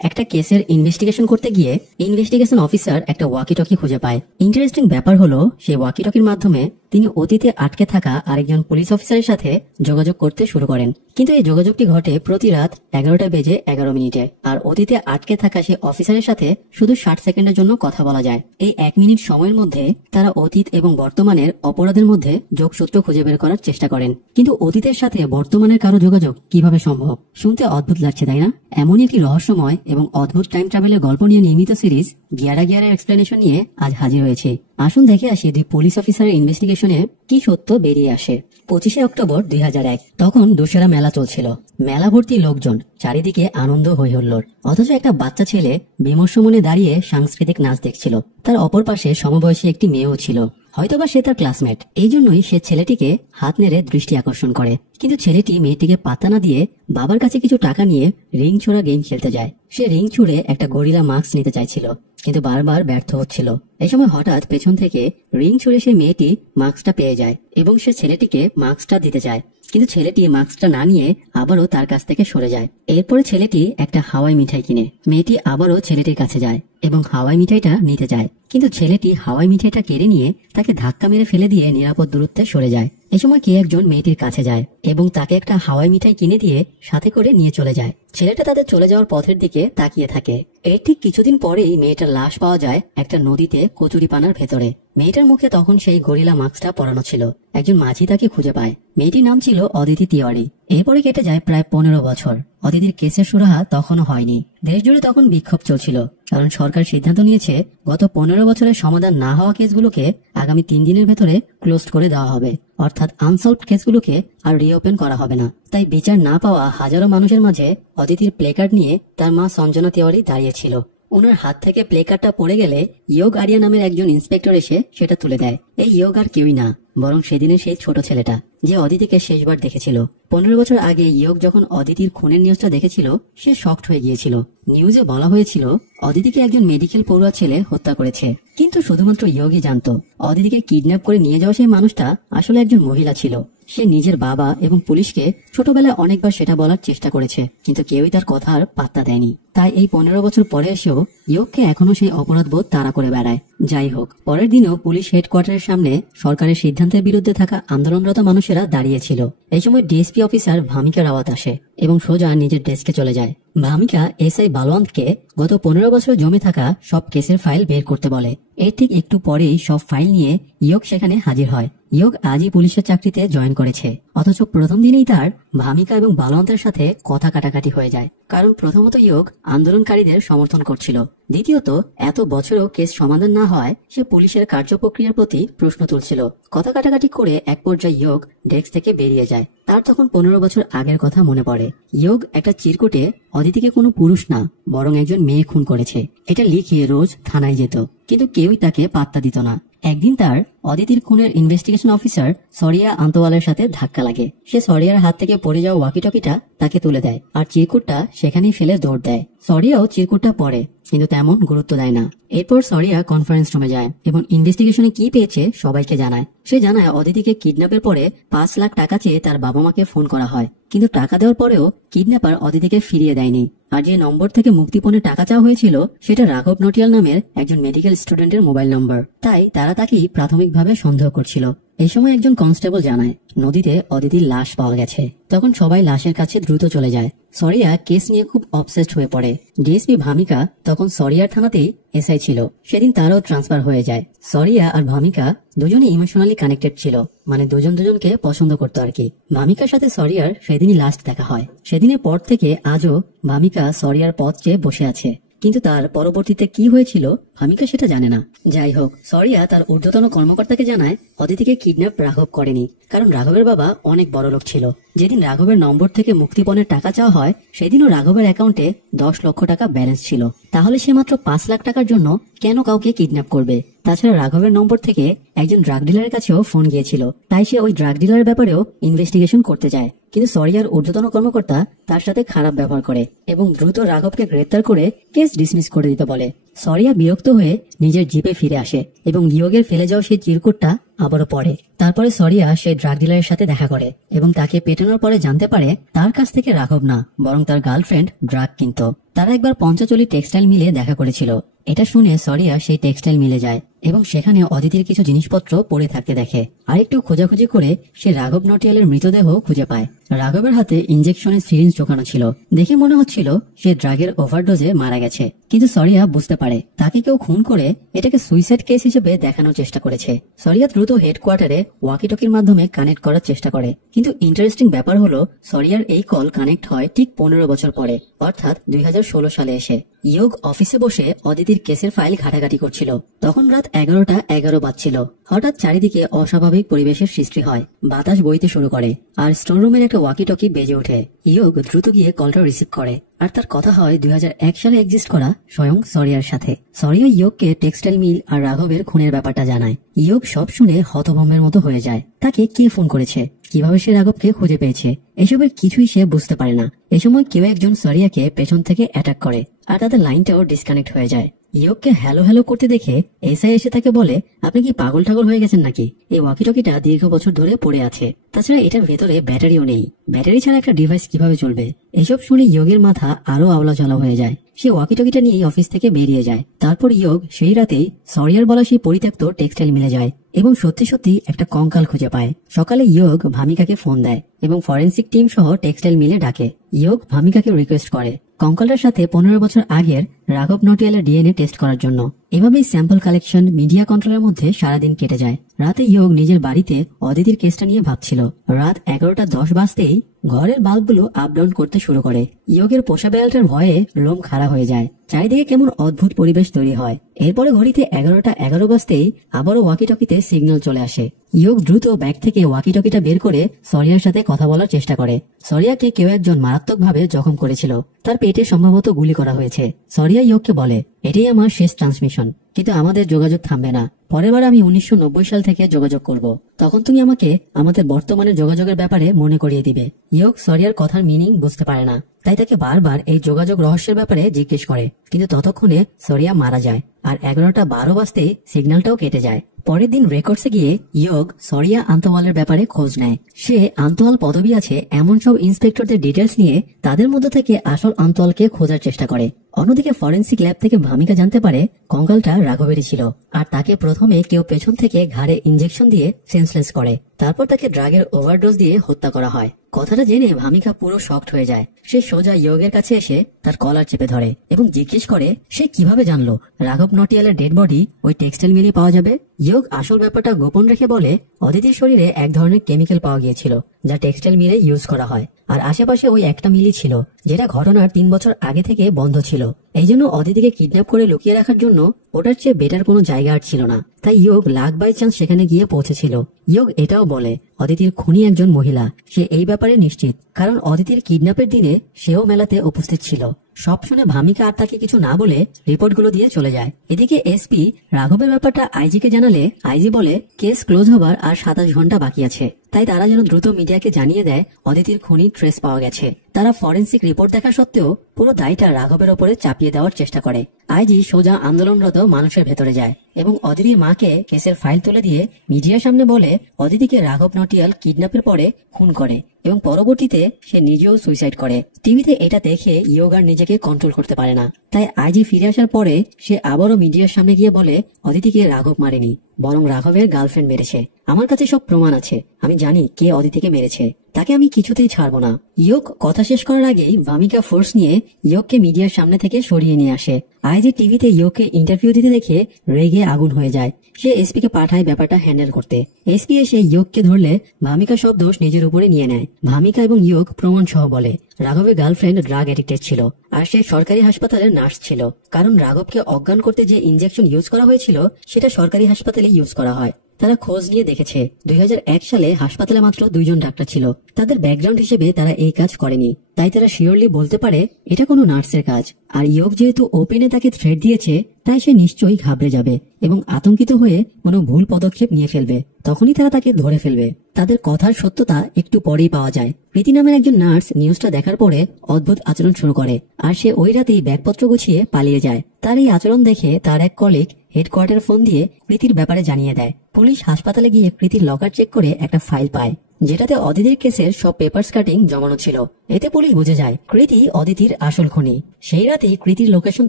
একটা কেসের ইনভেস্টিগেশন করতে গিয়ে ইনভেস্টিগেশন অফিসার একটা ওয়াকি টকি খুঁজে পায়। ইন্টারেস্টিং ব্যাপার হলো সেই ওয়াকি টকির মাধ্যমে তিনি অতীতে আটকে থাকা আরেকজন পুলিশ অফিসারের সাথে যোগাযোগ করতে শুরু করেন। কিন্তু এই যোগাযোগটি ঘটে প্রতি রাত 11:11 আর অতীতে আটকে থাকা সেই অফিসারের সাথে শুধু 60 সেকেন্ডের জন্য কথা বলা যায়। এই 1 মিনিট সময়ের মধ্যে তারা অতীত এবং বর্তমানের অপরাধের মধ্যে যোগসূত্র খুঁজে বের করার চেষ্টা করেন। কিন্তু অতীতের সাথে বর্তমানের কারো যোগাযোগ কিভাবে সম্ভব? শুনতে অদ্ভুত লাগছে, তাই না? এমনই একটি রহস্যময় এবং অদ্ভুত টাইম ট্রাভেলের গল্প নিয়ে নির্মিত সিরিজ গিয়ারের এক্সপ্লেনেশন নিয়ে আজ হাজির হয়েছে। আসুন দেখে আসি দুই পুলিশ অফিসারের ইনভেস্টিগেশনে কি সত্য বেরিয়ে আসে। 25শে অক্টোবর 2001, তখন দশরা মেলা চলছিল। মেলা ভর্তি লোকজন, চারিদিকে আনন্দ হই হুল্লোড়। অথচ একটা বাচ্চা ছেলে বিমর্ষ মনে দাঁড়িয়ে সাংস্কৃতিক নাচ দেখছিল। তার অপর পাশে সমবয়সী একটি মেয়েও ছিল, হয়তোবা সে তার ক্লাসমেট। এই জন্যই সে ছেলেটিকে হাত নেড়ে দৃষ্টি আকর্ষণ করে। কিন্তু ছেলেটি মেয়েটিকে পাত্তা না দিয়ে বাবার কাছে কিছু টাকা নিয়ে রিং ছোড়া গেম খেলতে যায়। সে রিং ছুড়ে একটা গরিলা মাস্ক নিতে চাইছিল, কিন্তু বারবার ব্যর্থ হচ্ছিল। এই সময় হঠাৎ পেছন থেকে রিং ছুড়ে সে মেয়েটি মাস্কটা পেয়ে যায় এবং সে ছেলেটিকে মাস্কটা দিতে চায়। কিন্তু ছেলেটি মাস্কটা না নিয়ে আবারও তার কাছ থেকে সরে যায়। এরপরে ছেলেটি একটা হাওয়াই মিঠাই কিনে মেয়েটি আবারও ছেলেটির কাছে যায় এবং হাওয়াই মিঠাইটা নিতে যায়। কিন্তু ছেলেটি হাওয়াই মিঠাইটা কেড়ে নিয়ে তাকে ধাক্কা মেরে ফেলে দিয়ে নিরাপদ দূরত্বে সরে যায়। এই সময় কে একজন মেয়েটির কাছে যায় এবং তাকে একটা হাওয়াই মিঠাই কিনে দিয়ে সাথে করে নিয়ে চলে যায়। ছেলেটা তাদের চলে যাওয়ার পথের দিকে তাকিয়ে থাকে। এর ঠিক কিছুদিন পরেই মেয়েটার লাশ পাওয়া যায় একটা নদীতে কচুরিপানার ভেতরে। মেয়েটার মুখে তখন সেই গরিলা মাস্কটা পরানো ছিল। একজন মাঝি তাকে খুঁজে পায়। মেয়েটির নাম ছিল অদিতি তিওয়ারি। এরপরে কেটে যায় প্রায় 15 বছর। অদিতির কেসের সুরাহা তখনও হয়নি। দেশ জুড়ে তখন বিক্ষোভ চলছিল, কারণ সরকার সিদ্ধান্ত নিয়েছে গত 15 বছরের সমাধান না হওয়া কেসগুলোকে আগামী 3 দিনের ভেতরে ক্লোজ করে দেওয়া হবে। অর্থাৎ আনসলভড কেসগুলোকে আর রিওপেন করা হবে না। তাই বিচার না পাওয়া হাজারো মানুষের মাঝে অদিতির প্লেকার্ড নিয়ে তার মা সঞ্জনা তিওয়ারি দাঁড়িয়েছিল। ওনার হাত থেকে প্লেকার্ডটা পড়ে গেলে ইয়োগ আরিয়া নামের একজন ইন্সপেক্টর এসে সেটা তুলে দেয়। এই ইয়োগ আর কেউই না, বরং সেদিনের সেই ছোট ছেলেটা যে অদিতিকে শেষবার দেখেছিল। 15 বছর আগে ইয়োগ যখন অদিতির খুনের নিউজটা দেখেছিল সে শকড হয়ে গিয়েছিল। নিউজে বলা হয়েছিল অদিতিকে একজন মেডিকেল পড়ুয়া ছেলে হত্যা করেছে, কিন্তু শুধুমাত্র ইয়োগই জানতো অদিতিকে কিডন্যাপ করে নিয়ে যাওয়া সেই মানুষটা আসলে একজন মহিলা ছিল। সে নিজের বাবা এবং পুলিশকে ছোটবেলায় অনেকবার সেটা বলার চেষ্টা করেছে, কিন্তু কেউই তার কথার পাত্তা দেয়নি। তাই এই 15 বছর পরে এসেও ইয়োগকে এখনো সেই অপরাধবোধ তাড়া করে বেড়ায়। যাই হোক, পরের দিনও পুলিশ হেডকোয়ার্টারের সামনে সরকারের সিদ্ধান্তের বিরুদ্ধে থাকা আন্দোলনরত মানুষেরা দাঁড়িয়েছিল। এই সময় ডিএসপি অফিসার ভামিকা রাওয়াত আসে এবং সোজা নিজের ডেস্কে চলে যায়। ভামিকা এসআই বালওয়ান্তকে গত 15 বছর জমে থাকা সব কেসের ফাইল বের করতে বলে। এর ঠিক একটু পরেই সব ফাইল নিয়ে ইয়োগ সেখানে হাজির হয়। ইয়োগ আজই পুলিশের চাকরিতে জয়েন করেছে, অথচ প্রথম দিনেই তার ভামিকা এবং বালওয়ান্তের সাথে কথা কাটাকাটি হয়ে যায়। কারণ প্রথমত ইয়োগ আন্দোলনকারীদের সমর্থন করছিল, দ্বিতীয়ত এত বছরও কেস সমাধান না হওয়ায় সে পুলিশের কার্যপ্রক্রিয়ার প্রতি প্রশ্ন তুলছিল। কথা কাটাকাটি করে এক পর্যায়ে ইয়োগ ডেস্ক থেকে বেরিয়ে যায়। তার তখন 15 বছর আগের কথা মনে পড়ে। ইয়োগ একটা চিরকুটে অদিতিকে কোনো পুরুষ না বরং একজন মেয়ে খুন করেছে এটা লিখে রোজ থানায় যেত, কিন্তু কেউই তাকে পাত্তা দিত না। একদিন তার অদিতির খুনের ইনভেস্টিগেশন অফিসার সরিয়া আন্তওয়ালের সাথে ধাক্কা লাগে। সে সরিয়ার হাত থেকে পড়ে যাওয়া ওয়াকিটকিটা তাকে তুলে দেয় আর চিরকুটটা সেখানেই ফেলে দৌড় দেয়। সরিয়াও চিরকুটটা পড়ে, কিন্তু তেমন গুরুত্ব দেয় না। এরপর সরিয়া কনফারেন্স রুমে যায় এবং ইনভেস্টিগেশনে কি পেয়েছে সবাইকে জানায়। সে জানায় অদিতিকে কিডন্যাপের পরে 5 লাখ টাকা চেয়ে তার বাবা মাকে ফোন করা হয়, কিন্তু টাকা দেওয়ার পরেও কিডন্যাপার অদিতিকে ফিরিয়ে দেয়নি। আর যে নম্বর থেকে মুক্তিপণে টাকা চাওয়া হয়েছিল সেটা রাঘব নটিয়াল নামের একজন মেডিকেল স্টুডেন্টের মোবাইল নম্বর। তাই তারা তাকেই প্রাথমিকভাবে সন্দেহ করছিল। এই সময় একজন কনস্টেবল জানায় নদীতে অদিতির লাশ পাওয়া গেছে। তখন সবাই লাশের কাছে দ্রুত চলে যায়। সরিয়া কেস নিয়ে খুব অবসেসড হয়ে পড়ে। ডিএসপি ভামিকা তখন সরিয়ার থানাতেই এসআই ছিল। সেদিন তারও ট্রান্সফার হয়ে যায়। সরিয়া আর ভামিকা দুজনে ইমোশনালি কানেক্টেড ছিল, মানে দুজন দুজনকে পছন্দ করতো আর কি। ভামিকার সাথে সরিয়ার সেদিনই লাস্ট দেখা হয়। সেদিনের পর থেকে আজও ভামিকা সরিয়ার পথ চেয়ে বসে আছে, কিন্তু তার পরবর্তীতে কি হয়েছিল ভামিকা সেটা জানে না। যাই হোক, সরিয়া তার ঊর্ধ্বতন কর্মকর্তাকে জানায় অদিতিকে কিডন্যাপ রাঘব করেনি, কারণ রাঘবের বাবা অনেক বড় লোক ছিল। যেদিন রাঘবের নম্বর থেকে মুক্তিপণের টাকা চাওয়া হয় সেদিনও রাঘবের অ্যাকাউন্টে 10 লক্ষ টাকা ব্যালেন্স ছিল। তাহলে সে মাত্র 5 লাখ টাকার জন্য কেন কাউকে কিডন্যাপ করবে? তাছাড়া রাঘবের নম্বর থেকে একজন ড্রাগ ডিলারের কাছেও ফোন গিয়েছিল, তাই সে ওই ড্রাগ ডিলারের ব্যাপারেও ইনভেস্টিগেশন করতে যায়। কিন্তু সরিয়ার ঊর্ধ্বতন কর্মকর্তা তার সাথে খারাপ ব্যবহার করে এবং দ্রুত রাঘবকে গ্রেপ্তার করে কেস ডিসমিস করে দিতে বলে। সরিয়া বিরক্ত হয়ে নিজের জিপে ফিরে আসে এবং ইয়োগের ফেলে যাওয়া সেই চিরকুটটা আবারও পড়ে। তারপরে সরিয়া সেই ড্রাগ ডিলারের সাথে দেখা করে এবং তাকে পেটানোর পরে জানতে পারে তার কাছ থেকে রাঘব না বরং তার গার্লফ্রেন্ড ড্রাগ কিনতো। তারা একবার পঞ্চচলি টেক্সটাইল মিলে দেখা করেছিল। এটা শুনে সরিয়া সেই টেক্সটাইল মিলে যায় এবং সেখানে অদিতির কিছু জিনিসপত্র পড়ে থাকতে দেখে। আর একটু খোঁজাখুঁজি করে সে রাঘব নটিয়ালের মৃতদেহ খুঁজে পায়। রাঘবের হাতে ইঞ্জেকশনের সিরিঞ্জ ঢোকানো ছিল। দেখে মনে হচ্ছিল সে ড্রাগের ওভারডোজে মারা গেছে, কিন্তু সরিয়া বুঝতে পারে তাকে কেউ খুন করে এটাকে সুইসাইড কেস হিসেবে দেখানোর চেষ্টা করেছে। সরিয়া দ্রুত হেডকোয়ার্টারে ওয়াকিটকির মাধ্যমে কানেক্ট করার চেষ্টা করে, কিন্তু ইন্টারেস্টিং ব্যাপার হলো সরিয়ার এই কল কানেক্ট হয় ঠিক 15 বছর পরে, অর্থাৎ 2016 সালে এসে। ইয়োগ অফিসে বসে অদিতির কেসের ফাইল ঘাটাঘাটি করছিল। তখন রাত 11টা 11 বাজছিল। হঠাৎ চারিদিকে অস্বাভাবিক পরিবেশের সৃষ্টি হয়। বাতাস বইতে শুরু করে আর স্টোররুমের একটা ওয়াকিটকি বেজে ওঠে। ইয়োগ দ্রুত গিয়ে কলটা রিসিভ করে আর তার কথা হয় 2001 সালে এক্সিস্ট করা স্বয়ং সরিয়ার সাথে। সরিয়া ইয়োগকে টেক্সটাইল মিল আর রাঘবের খুনের ব্যাপারটা জানায়। ইয়োগ সব শুনে হতভম্বের মতো হয়ে যায়। তাকে কে ফোন করেছে, কিভাবে সে রাঘবকে খুঁজে পেয়েছে, এসবের কিছুই সে বুঝতে পারে না। এ সময় কেউ একজন সরিয়াকে পেছন থেকে অ্যাটাক করে আর তাদের লাইনটাও ডিসকানেক্ট হয়ে যায়। ইয়োগকে হ্যালো হ্যালো করতে দেখে এসআই এসে তাকে বলে, আপনি কি পাগল টাগল হয়ে গেছেন নাকি? এই ওয়াকিটকিটা দীর্ঘ বছর ধরে পড়ে আছে, তাছাড়া এটার ভেতরে ব্যাটারিও নেই। ব্যাটারি ছাড়া একটা ডিভাইস কিভাবে চলবে? এসব শুনে ইয়োগের মাথা আরো আওলা জ্বালা হয়ে যায়। সে ওয়াকিটকিটা নিয়ে অফিস থেকে বেরিয়ে যায়। তারপর ইয়োগ সেই রাতেই সরিয়ার বলা সেই পরিত্যক্ত টেক্সটাইল মিলে যায় এবং সত্যি সত্যি একটা কঙ্কাল খুঁজে পায়। সকালে ইয়োগ ভামিকাকে ফোন দেয় এবং ফরেন্সিক টিম সহ টেক্সটাইল মিলে ডাকে। ইয়োগ ভামিকাকে রিকোয়েস্ট করে কঙ্কালটার সাথে 15 বছর আগের রাঘব নটিয়ালের ডিএনএ টেস্ট করার জন্য। এভাবেই স্যাম্পল কালেকশন, মিডিয়া কন্ট্রোলের মধ্যে সারাদিন কেটে যায়। রাতে ইয়োগ নিজের বাড়িতে অদিতির কেসটা নিয়ে ভাবছিল। রাত 11টা 10 বাজতেই ঘরের বাল্বগুলো আপ ডাউন করতে শুরু করে। ইয়োগের পোষা বেড়ালটার ভয়ে লোম খাড়া হয়ে যায়। চারিদিকে কেমন অদ্ভুত পরিবেশ তৈরি হয়। এরপরে ঘড়িতে 11টা 11 বাজতেই আবারও ওয়াকিটকিতে সিগন্যাল চলে আসে। ইয়োগ দ্রুত ব্যাগ থেকে ওয়াকিটকিটা বের করে সরিয়ার সাথে কথা বলার চেষ্টা করে। সরিয়াকে কেউ একজন মারাত্মকভাবে জখম করেছিল, তার পেটে সম্ভবত গুলি করা হয়েছে। সরিয়া ইয়োগকে বলে, এটাই আমার শেষ ট্রান্সমিশন, কিন্তু আমাদের যোগাযোগ থামবে না। পরের বার আমি 1990 সাল থেকে যোগাযোগ করব, তখন তুমি আমাকে আমাদের বর্তমানের যোগাযোগের ব্যাপারে মনে করিয়ে দিবে। ইয়োগ সরিয়ার কথার মিনিং বুঝতে পারে না, তাই তাকে বারবার এই যোগাযোগ রহস্যের ব্যাপারে জিজ্ঞেস করে, কিন্তু ততক্ষণে সরিয়া মারা যায় আর 11টা 12 বাজতেই সিগন্যালটাও কেটে যায়। পরের দিন রেকর্ডসে গিয়ে ইয়োগ সরিয়া আন্তওয়ালের ব্যাপারে খোঁজ নেয়। সে আন্তওয়াল পদবি আছে এমন সব ইন্সপেক্টরদের ডিটেলস নিয়ে তাদের মধ্যে থেকে আসল আন্তওয়ালকে খোঁজার চেষ্টা করে। অন্যদিকে ফরেন্সিক ল্যাব থেকে ভামিকা জানতে পারে কঙ্কালটা রাঘবেরই ছিল আর তাকে প্রথমে কেউ পেছন থেকে ঘাড়ে ইঞ্জেকশন দিয়ে সেন্সলেস করে, তারপর তাকে ড্রাগের ওভারডোজ দিয়ে হত্যা করা হয়। কথাটা জেনে ভামিকা পুরো শকড হয়ে যায়। সে সোজা ইয়োগের কাছে এসে তার কলার চেপে ধরে এবং জিজ্ঞেস করে সে কিভাবে জানলো রাঘব নটিয়ালের ডেড বডি ওই টেক্সটাইল মিলে পাওয়া যাবে। ইয়োগ আসল ব্যাপারটা গোপন রেখে বলে, অদিতির শরীরে এক ধরনের কেমিক্যাল পাওয়া গিয়েছিল যা টেক্সটাইল মিলে ইউজ করা হয়, আর আশেপাশে ওই একটা মিলই ছিল যেটা ঘটনার 3 বছর আগে থেকে বন্ধ ছিল। এই জন্য অদিতিকে কিডন্যাপ করে লুকিয়ে রাখার জন্য ওটার চেয়ে বেটার কোনো জায়গা আর ছিল না, তাই ইয়োগ লাক বাই চান্স সেখানে গিয়ে পৌঁছেছিল। ইয়োগ এটাও বলে অদিতির খুনি একজন মহিলা, সে এই ব্যাপারে নিশ্চিত, কারণ অদিতির কিডন্যাপের দিনে সেও মেলাতে উপস্থিত ছিল। সব শুনে ভামিকা আর তাকে কিছু না বলে রিপোর্টগুলো দিয়ে চলে যায়। এদিকে এসপি রাঘবের ব্যাপারটা আইজিকে জানালে আইজি বলে কেস ক্লোজ হবার আর 27 ঘন্টা বাকি আছে, তাই তারা যেন দ্রুত মিডিয়াকে জানিয়ে দেয় অদিতির খুনি ট্রেস পাওয়া গেছে। তারা ফরেন্সিক রিপোর্ট দেখা সত্ত্বেও পুরো দায়টা রাঘবের ওপরে চাপিয়ে দেওয়ার চেষ্টা করে। আইজি সোজা আন্দোলনরত মানুষের ভেতরে যায় এবং অদিতির মাকে কেসের ফাইল তুলে দিয়ে মিডিয়ার সামনে বলে অদিতিকে রাঘব নটিয়াল কিডন্যাপের পরে খুন করে এবং পরবর্তীতে সে নিজেও সুইসাইড করে। টিভিতে এটা দেখে ইয়োগার নিজেকে কন্ট্রোল করতে পারে না, তাই আইজি ফিরে আসার পরে সে আবারও মিডিয়ার সামনে গিয়ে বলে অদিতিকে রাঘব মারেনি, বরং রাঘবের গার্লফ্রেন্ড মেরেছে। আমার কাছে সব প্রমাণ আছে, আমি জানি কে অদিতিকে মেরেছে, তাকে আমি কিছুতেই ছাড়বো না। ইয়োগ কথা শেষ করার আগেই ভামিকা ফোর্স নিয়ে ইয়োগকে মিডিয়ার সামনে থেকে সরিয়ে নিয়ে আসে। আইজি টিভিতে ইয়োগকে ইন্টারভিউ দিতে দেখে রেগে আগুন হয়ে যায়। সে এসপি কে পাঠায় ব্যাপারটা হ্যান্ডেল করতে। এসপি এসে ইয়োগকে ধরলে ভামিকা সব দোষ নিজের উপরে নিয়ে নেয়। ভামিকা এবং ইয়োগ প্রমাণ সহ বলে রাঘবের গার্লফ্রেন্ড ড্রাগ এডিক্টেড ছিল আর সে সরকারি হাসপাতালের নার্স ছিল, কারণ রাঘবকে অজ্ঞান করতে যে ইনজেকশন ইউজ করা হয়েছিল সেটা সরকারি হাসপাতালে ইউজ করা হয়। তারা খোঁজ নিয়ে দেখেছে 2001 সালে হাসপাতালে মাত্র 2 জন ডাক্তার ছিল। তাদের ব্যাকগ্রাউন্ড হিসেবে তারা এই কাজ করেনি, তাই তারা শিওরলি বলতে পারে এটা কোনো নার্সের কাজ। আর ইয়োগ যেহেতু ওপেনে তাকে থ্রেট দিয়েছে, তাই সে নিশ্চয়ই ঘাবড়ে যাবে এবং আতঙ্কিত হয়ে কোনো ভুল পদক্ষেপ নিয়ে ফেলবে। তখনই তারা তাকে ধরে ফেলবে। তাদের কথার সত্যতা একটু পরেই পাওয়া যায়। প্রীতি নামের একজন নার্স নিউজটা দেখার পরে অদ্ভুত আচরণ শুরু করে আর সে ওই রাতেই ব্যাগপত্র গুছিয়ে পালিয়ে যায়। তার এই আচরণ দেখে তার এক কলিগ হেডকোয়ার্টার ফোন দিয়ে কৃতির ব্যাপারে জানিয়ে দেয়। পুলিশ হাসপাতালে গিয়ে কৃতির লকার চেক করে একটা ফাইল পায়, যেটাতে অদিতির কেসের সব পেপারস কাটিং জমানো ছিল। এতে পুলিশ বুঝে যায় কৃতি অদিতির আসল খুনি। সেই রাতেই কৃতির লোকেশন